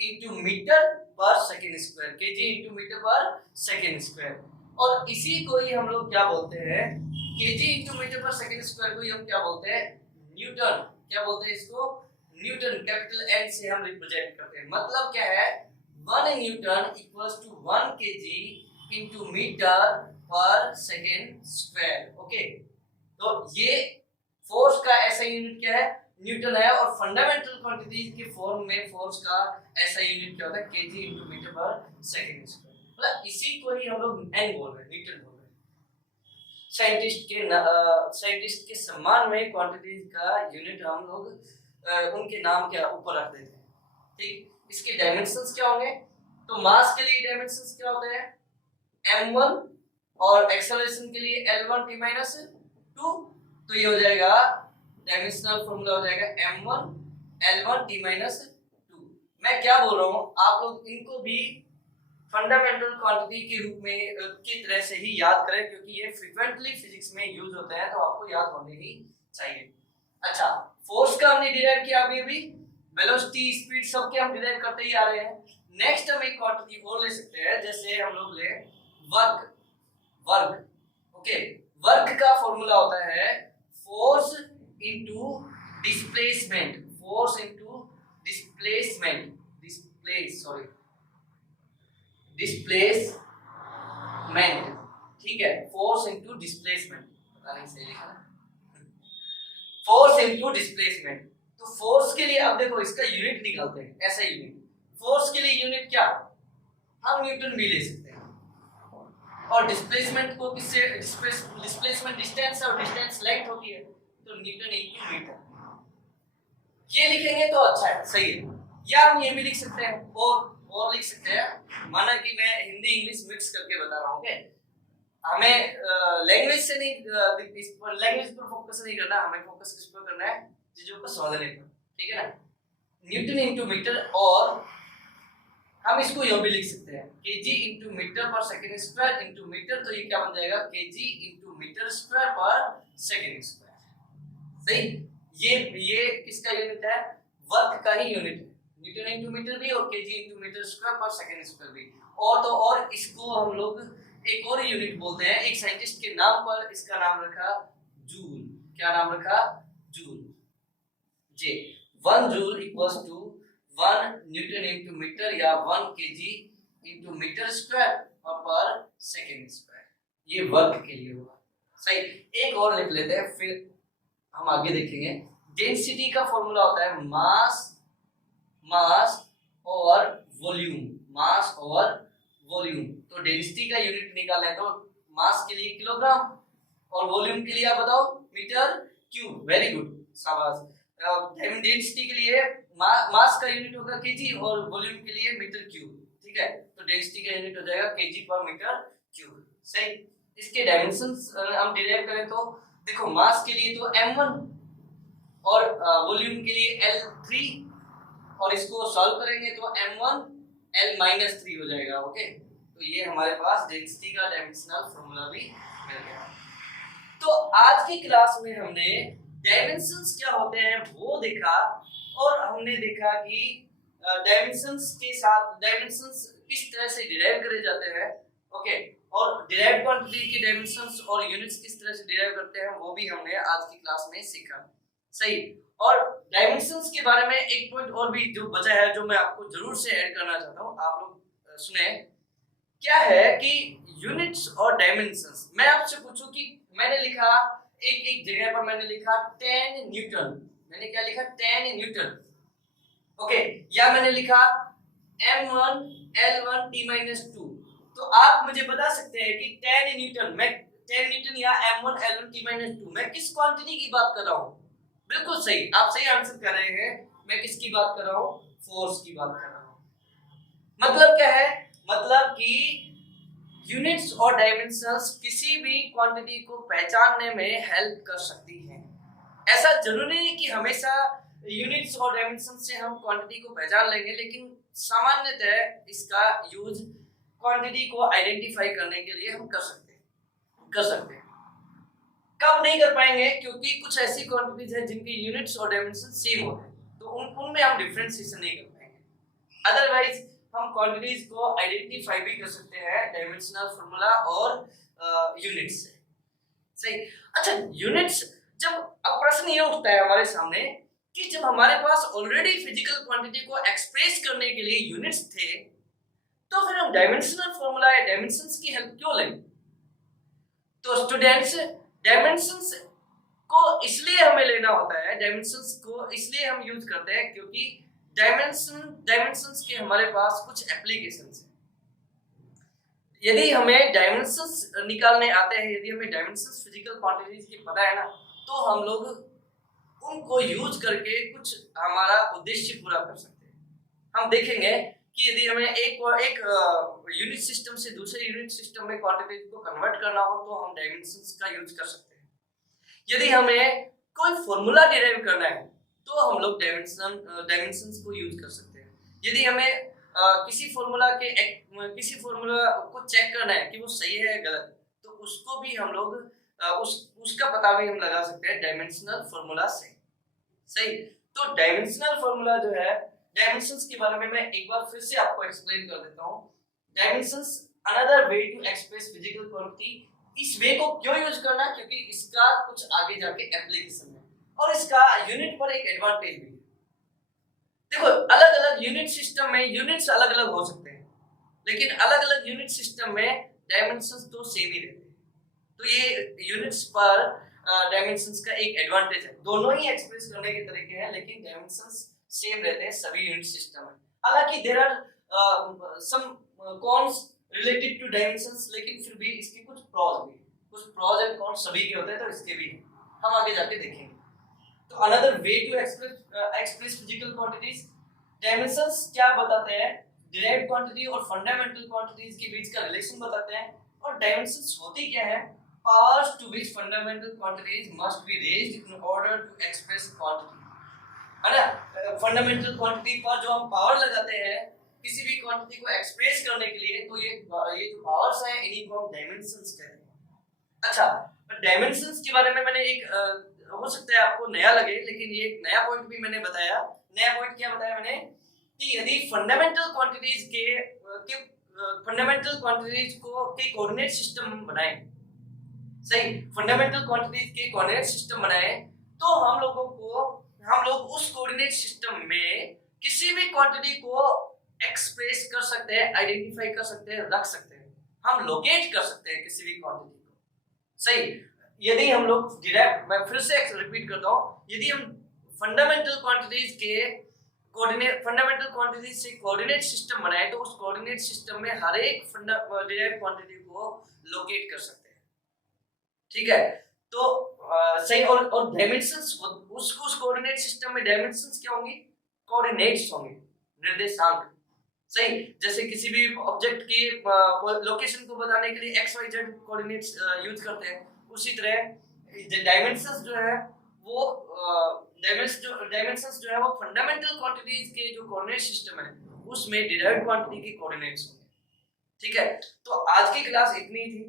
इंटू मीटर पर second square, KG into metre पर सेकंड स्क्वायर। और इसी को ही हम लोग क्या बोलते हैं, केजी इंटू मीटर पर सेकंड स्क्वायर को ही हम क्या बोलते हैं, न्यूटन। क्या बोलते हैं इसको, न्यूटन, कैपिटल N से हम रिप्रेजेंट करते हैं। मतलब क्या है, 1 newton equals to 1 KG into metre पर सेकेंड स्क्वायर। ओके, तो ये फोर्स का ऐसा यूनिट क्या है, न्यूटन है, और फंडामेंटल क्वांटिटीज के फॉर्म में फोर्स का ऐसा यूनिट क्या होता है, केजी इनटू मीटर पर सेकंड स्क्वायर। मतलब इसी को ही हम लोग एन बोल रहे हैं, न्यूटन बोल रहे हैं। साइंटिस्ट के सम्मान में क्वांटिटीज का यूनिट हम लोग उनके नाम के ऊपर रख देते हैं। ठीक, इसके डायमेंशंस क्या होंगे, तो मास के लिए डायमेंशंस क्या होते हैं, m1, और एक्सेलरेशन के लिए l1t-2। तो ये हो जाएगा डायमेंशनल फॉर्मूला हो जाएगा m1 l1 t-2। मैं क्या बोल रहा हूँ, आप लोग इनको भी फंडामेंटल क्वांटिटी के रूप में की तरह से ही याद करें, क्योंकि ये फ्रीक्वेंटली फिजिक्स में यूज होते हैं, तो आपको याद होने ही चाहिए। अच्छा, फोर्स का हमने डिराइव किया अभी, वेलोसिटी, स्पीड सबके हम डिराइव करते ही आ रहे हैं। नेक्स्ट हम एक क्वांटिटी और ले सकते हैं, जैसे हम लोग ले वर्क। ओके, वर्क का फॉर्मूला होता है force into displacement, force into displacement, ठीक है, फोर्स इनटू डिस्प्लेसमेंट, पता नहीं सही लिखा ना, फोर्स इनटू डिस्प्लेसमेंट। तो फोर्स के लिए अब देखो इसका यूनिट निकालते हैं, ऐसा यूनिट, फोर्स के लिए यूनिट क्या, हम न्यूटन भी ले सकते हैं, और डिस्प्लेसमेंट को किससे, डिस्प्लेसमेंट डिस्टेंस और डिस्टेंस लेंथ होती है, तो न्यूटन इनटू मीटर। ये लिखेंगे तो अच्छा है, सही है। या हम ये भी लिख सकते हैं, और लिख सकते हैं, माना कि मैं हिंदी इंग्लिश मिक्स करके बता रहा हूँ। ओके, हमें लैंग्वेज से नहीं, लैंग्वेज पर फोकस नहीं करना, हमें फोकस किस पर करना है, चीजों को समझने पर, ठीक है ना। न्यूटन इनटू मीटर, और हम इसको यह भी लिख सकते हैं केजी इनटू मीटर पर सेकंड स्क्वायर इनटू मीटर, तो ये क्या बन जाएगा, केजी इनटू मीटर स्क्वायर पर सेकंड स्क्वायर। सही, ये किसका यूनिट है, वर्क का ही यूनिट है, न्यूटन इनटू मीटर भी और केजी इनटू मीटर स्क्वायर पर सेकंड स्क्वायर भी। और तो और इसको हम लोग एक और यूनिट बोलते हैं, एक साइंटिस्ट के नाम पर इसका नाम रखा जूल। क्या नाम रखा, joule. J 1 joule equals to 1 newton into metre, या 1 केजी इनटू मीटर स्क्वायर पर सेकंड स्क्वायर। ये वर्क के लिए होगा। सही, एक और लिख लेते हैं, फिर हम आगे देखेंगे। डेंसिटी का फॉर्मूला होता है मास और वॉल्यूम, मास और वॉल्यूम। तो डेंसिटी का यूनिट निकालना है, तो मास के लिए किलोग्राम, और वॉल्यूम के लिए आप बताओ मीटर क्यूब। वेरी गुड, शाबाश। डेंसिटी के लिए मास का यूनिट होगा केजी, और वॉल्यूम के लिए मीटर क्यूब, ठीक है। तो डेंसिटी का यूनिट हो जाएगा केजी पर मीटर क्यूब। सही, इसके डायमेंशंस हम डिराइव करें तो देखो, मास के लिए तो m1, और वॉल्यूम के लिए l3, और इसको सॉल्व करेंगे तो m1 l-3 हो जाएगा। ओके, तो ये हमारे पास डेंसिटी का डायमेंशनल फॉर्मूला भी मिल गया। तो आज की क्लास में हमने डायमेंशंस क्या होते हैं वो देखा, और हमने देखा कि डायमेंशंस के साथ डायमेंशंस किस तरह से डिराइव करे जाते हैं। ओके, और डिराइव क्वांटिटी की डायमेंशंस और यूनिट्स किस तरह से डिराइव करते हैं वो भी हमने आज की क्लास में सीखा। सही, और डायमेंशंस के बारे में एक पॉइंट और भी जो बचा है, जो मैं आपको जरूर से ऐड करना चाहता हूं, आप लोग सुने। क्या है कि यूनिट्स और डायमेंशंस, मैं आपसे पूछूं कि मैंने लिखा एक जगह पर मैंने लिखा 10 न्यूटन, मैंने क्या लिखा, 10 न्यूटन। ओके, या मैंने लिखा m1 l1 t-2, तो आप मुझे बता सकते हैं कि 10 न्यूटन, मैं 10 न्यूटन या m1 l1 t-2 मैं किस क्वांटिटी की बात कर रहा हूं। बिल्कुल सही, आप सही आंसर कर रहे हैं। मैं किसकी बात कर रहा हूं, फोर्स की बात कर रहा हूं। मतलब क्या है, मतलब कि यूनिट्स और डायमेंशंस किसी भी क्वांटिटी को पहचानने में हेल्प कर सकती हैं। ऐसा जरूरी नहीं कि हमेशा यूनिट्स और डायमेंशंस से हम क्वांटिटी को पहचान लेंगे, लेकिन सामान्यतः इसका यूज क्वांटिटी को आइडेंटिफाई करने के लिए हम कर सकते हैं। कब नहीं कर पाएंगे, क्योंकि कुछ ऐसी क्वांटिटीज है जिनके यूनिट्स और डायमेंशन सेम होते हैं, तो उनमें हम डिफरेंशिएशन नहीं कर पाएंगे। अदरवाइज हम क्वांटिटीज को आइडेंटिफाई भी कर सकते हैं डायमेंशनल फार्मूला और यूनिट्स से। सही, अच्छा, यूनिट्स, जब अब प्रश्न ये उठता है हमारे सामने कि जब हमारे पास ऑलरेडी फिजिकल क्वांटिटी को एक्सप्रेस करने के लिए यूनिट्स थे, तो फिर हम डायमेंशनल फॉर्मूला या डायमेंशंस की हेल्प क्यों लें? तो स्टूडेंट्स, डायमेंशंस को इसलिए हमें लेना होता है, डायमेंशंस को इसलिए हम यूज करते हैं क्योंकि डायमेंशंस के हमारे पास कुछ एप्लीकेशंस हैं। यदि हमें डायमेंशंस निकालने आते हैं, यदि हमें डायमेंशंस फिजिकल क्वांटिटीज की पता है ना, तो हम लोग उनको यूज करके कुछ हमारा उद्देश्य पूरा कर सकते हैं। हम देखेंगे कि यदि हमें एक यूनिट सिस्टम से दूसरे यूनिट सिस्टम में क्वांटिटीज को कन्वर्ट करना हो तो हम डायमेंशंस का यूज कर सकते हैं। यदि हमें कोई फॉर्मूला डिराइव करना है तो हम लोग डायमेंशंस को यूज कर सकते हैं। यदि हमें किसी फॉर्मूला को चेक करना है कि वो सही है या गलत, तो उसको भी हम लोग उसका पता भी हम लगा सकते हैं डायमेंशनल फॉर्मूला से। सही, तो डायमेंशनल फॉर्मूला जो है, डायमेंशंस के बारे में मैं एक बार फिर से आपको एक्सप्लेन कर देता हूँ। Dimensions another way to express physical quantity. इस वे को क्यों यूज करना, क्योंकि इसका कुछ आगे जाके एप्लीकेशन है और इसका यूनिट पर एक एडवांटेज भी है। देखो, अलग अलग यूनिट सिस्टम में यूनिट्स अलग अलग हो सकते हैं, लेकिन अलग अलग यूनिट सिस्टम में डायमेंशंस तो सेम ही रहते हैं। तो ये यूनिट्स पर डायमेंशंस का एक एडवांटेज है। दोनों ही एक्सप्रेस करने के तरीके हैं, लेकिन डायमेंशंस सेम रहते हैं सभी यूनिट सिस्टम में। हालांकि there are some cons related to dimensions, लेकिन फिर भी इसके कुछ प्रॉज एंड कॉन्स सभी के होते हैं, तो इसके भी हम आगे जाके देखेंगे। तो another way to express physical quantities, dimensions क्या बताते हैं, डिराइव्ड क्वांटिटी और फंडामेंटल क्वांटिटीज के बीच का रिलेशन बताते हैं। और डायमेंशंस होती क्या है, powers to which fundamental quantities must be raised in order to express quantity, है ना। फंडामेंटल क्वांटिटी पर जो हम पावर लगाते हैं किसी भी क्वांटिटी को एक्सप्रेस करने के लिए, तो ये जो पावर्स हैं इन्हीं को हम डायमेंशंस कहते हैं। अच्छा, डायमेंशंस के बारे में मैंने एक हो सकता है आपको नया लगे, लेकिन ये एक नया पॉइंट भी मैंने बताया। नया पॉइंट क्या बताया मैंने, कि यदि फंडामेंटल क्वांटिटीज के कोऑर्डिनेट सिस्टम बनाएं, सही, फंडामेंटल क्वांटिटीज के कोऑर्डिनेट सिस्टम बनाएं, तो हम लोग उस कोऑर्डिनेट सिस्टम में किसी भी क्वांटिटी को एक्सप्रेस कर सकते हैं, आइडेंटिफाई कर सकते हैं, रख सकते हैं, हम लोकेट कर सकते हैं किसी भी क्वांटिटी को। सही, यदि हम लोग डायरेक्ट, मैं फिर से रिपीट करता हूं, यदि हम फंडामेंटल क्वांटिटीज से कोऑर्डिनेट सिस्टम बनाए, तो उस कोऑर्डिनेट सिस्टम में हर एक डिराइव्ड क्वांटिटी को लोकेट कर सकते हैं। ठीक है, तो सही। और डायमेंशंस, उस कोऑर्डिनेट सिस्टम में डायमेंशंस क्या होंगी, कोऑर्डिनेट्स होंगे, निर्देशांक। सही, जैसे किसी भी ऑब्जेक्ट की लोकेशन को बताने के लिए X Y Z coordinates use करते हैं, उसी तरह डायमेंशंस जो है वो डायमेंशंस जो है वो फंडामेंटल क्वांटिटीज के जो कोऑर्डिनेट सिस्टम है उसमें डिराइव्ड क्वांटिटी के कोऑर्डिनेट्स होंगे। ठीक है, तो आज की क्लास इतनी ही थी।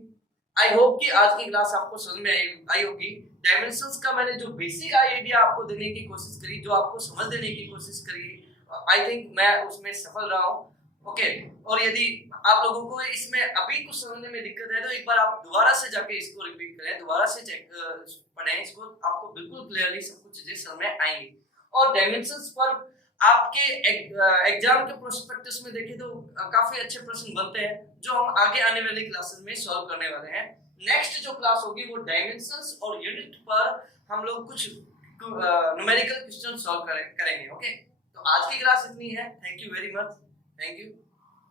आई होप कि आज की क्लास आपको समझ में आई होगी। डायमेंशंस का मैंने जो बेसिक आइडिया आपको देने की कोशिश करी, जो आपको समझ देने की कोशिश करी, आई थिंक मैं उसमें सफल रहा हूँ। ओके, और यदि आप लोगों को इसमें अभी कुछ समझने में दिक्कत है तो एक बार आप दोबारा से जाके इसको रिपीट करें, दोबारा से चेक पढ़ें इसको, आपको बिल्कुल क्लियरली सब कुछ चीजें समझ में आएंगी। और डायमेंशंस पर आपके एग्जाम के प्रोस्पेक्टस में देखें तो काफी अच्छे प्रश्न बनते हैं, जो हम आगे आने वाली क्लासेस में सॉल्व करने वाले हैं। नेक्स्ट जो क्लास होगी वो डायमेंशंस और यूनिट पर हम लोग कुछ न्यूमेरिकल क्वेश्चन सॉल्व करेंगे। ओके, तो आज की क्लास इतनी है। Thank you very much. Thank you.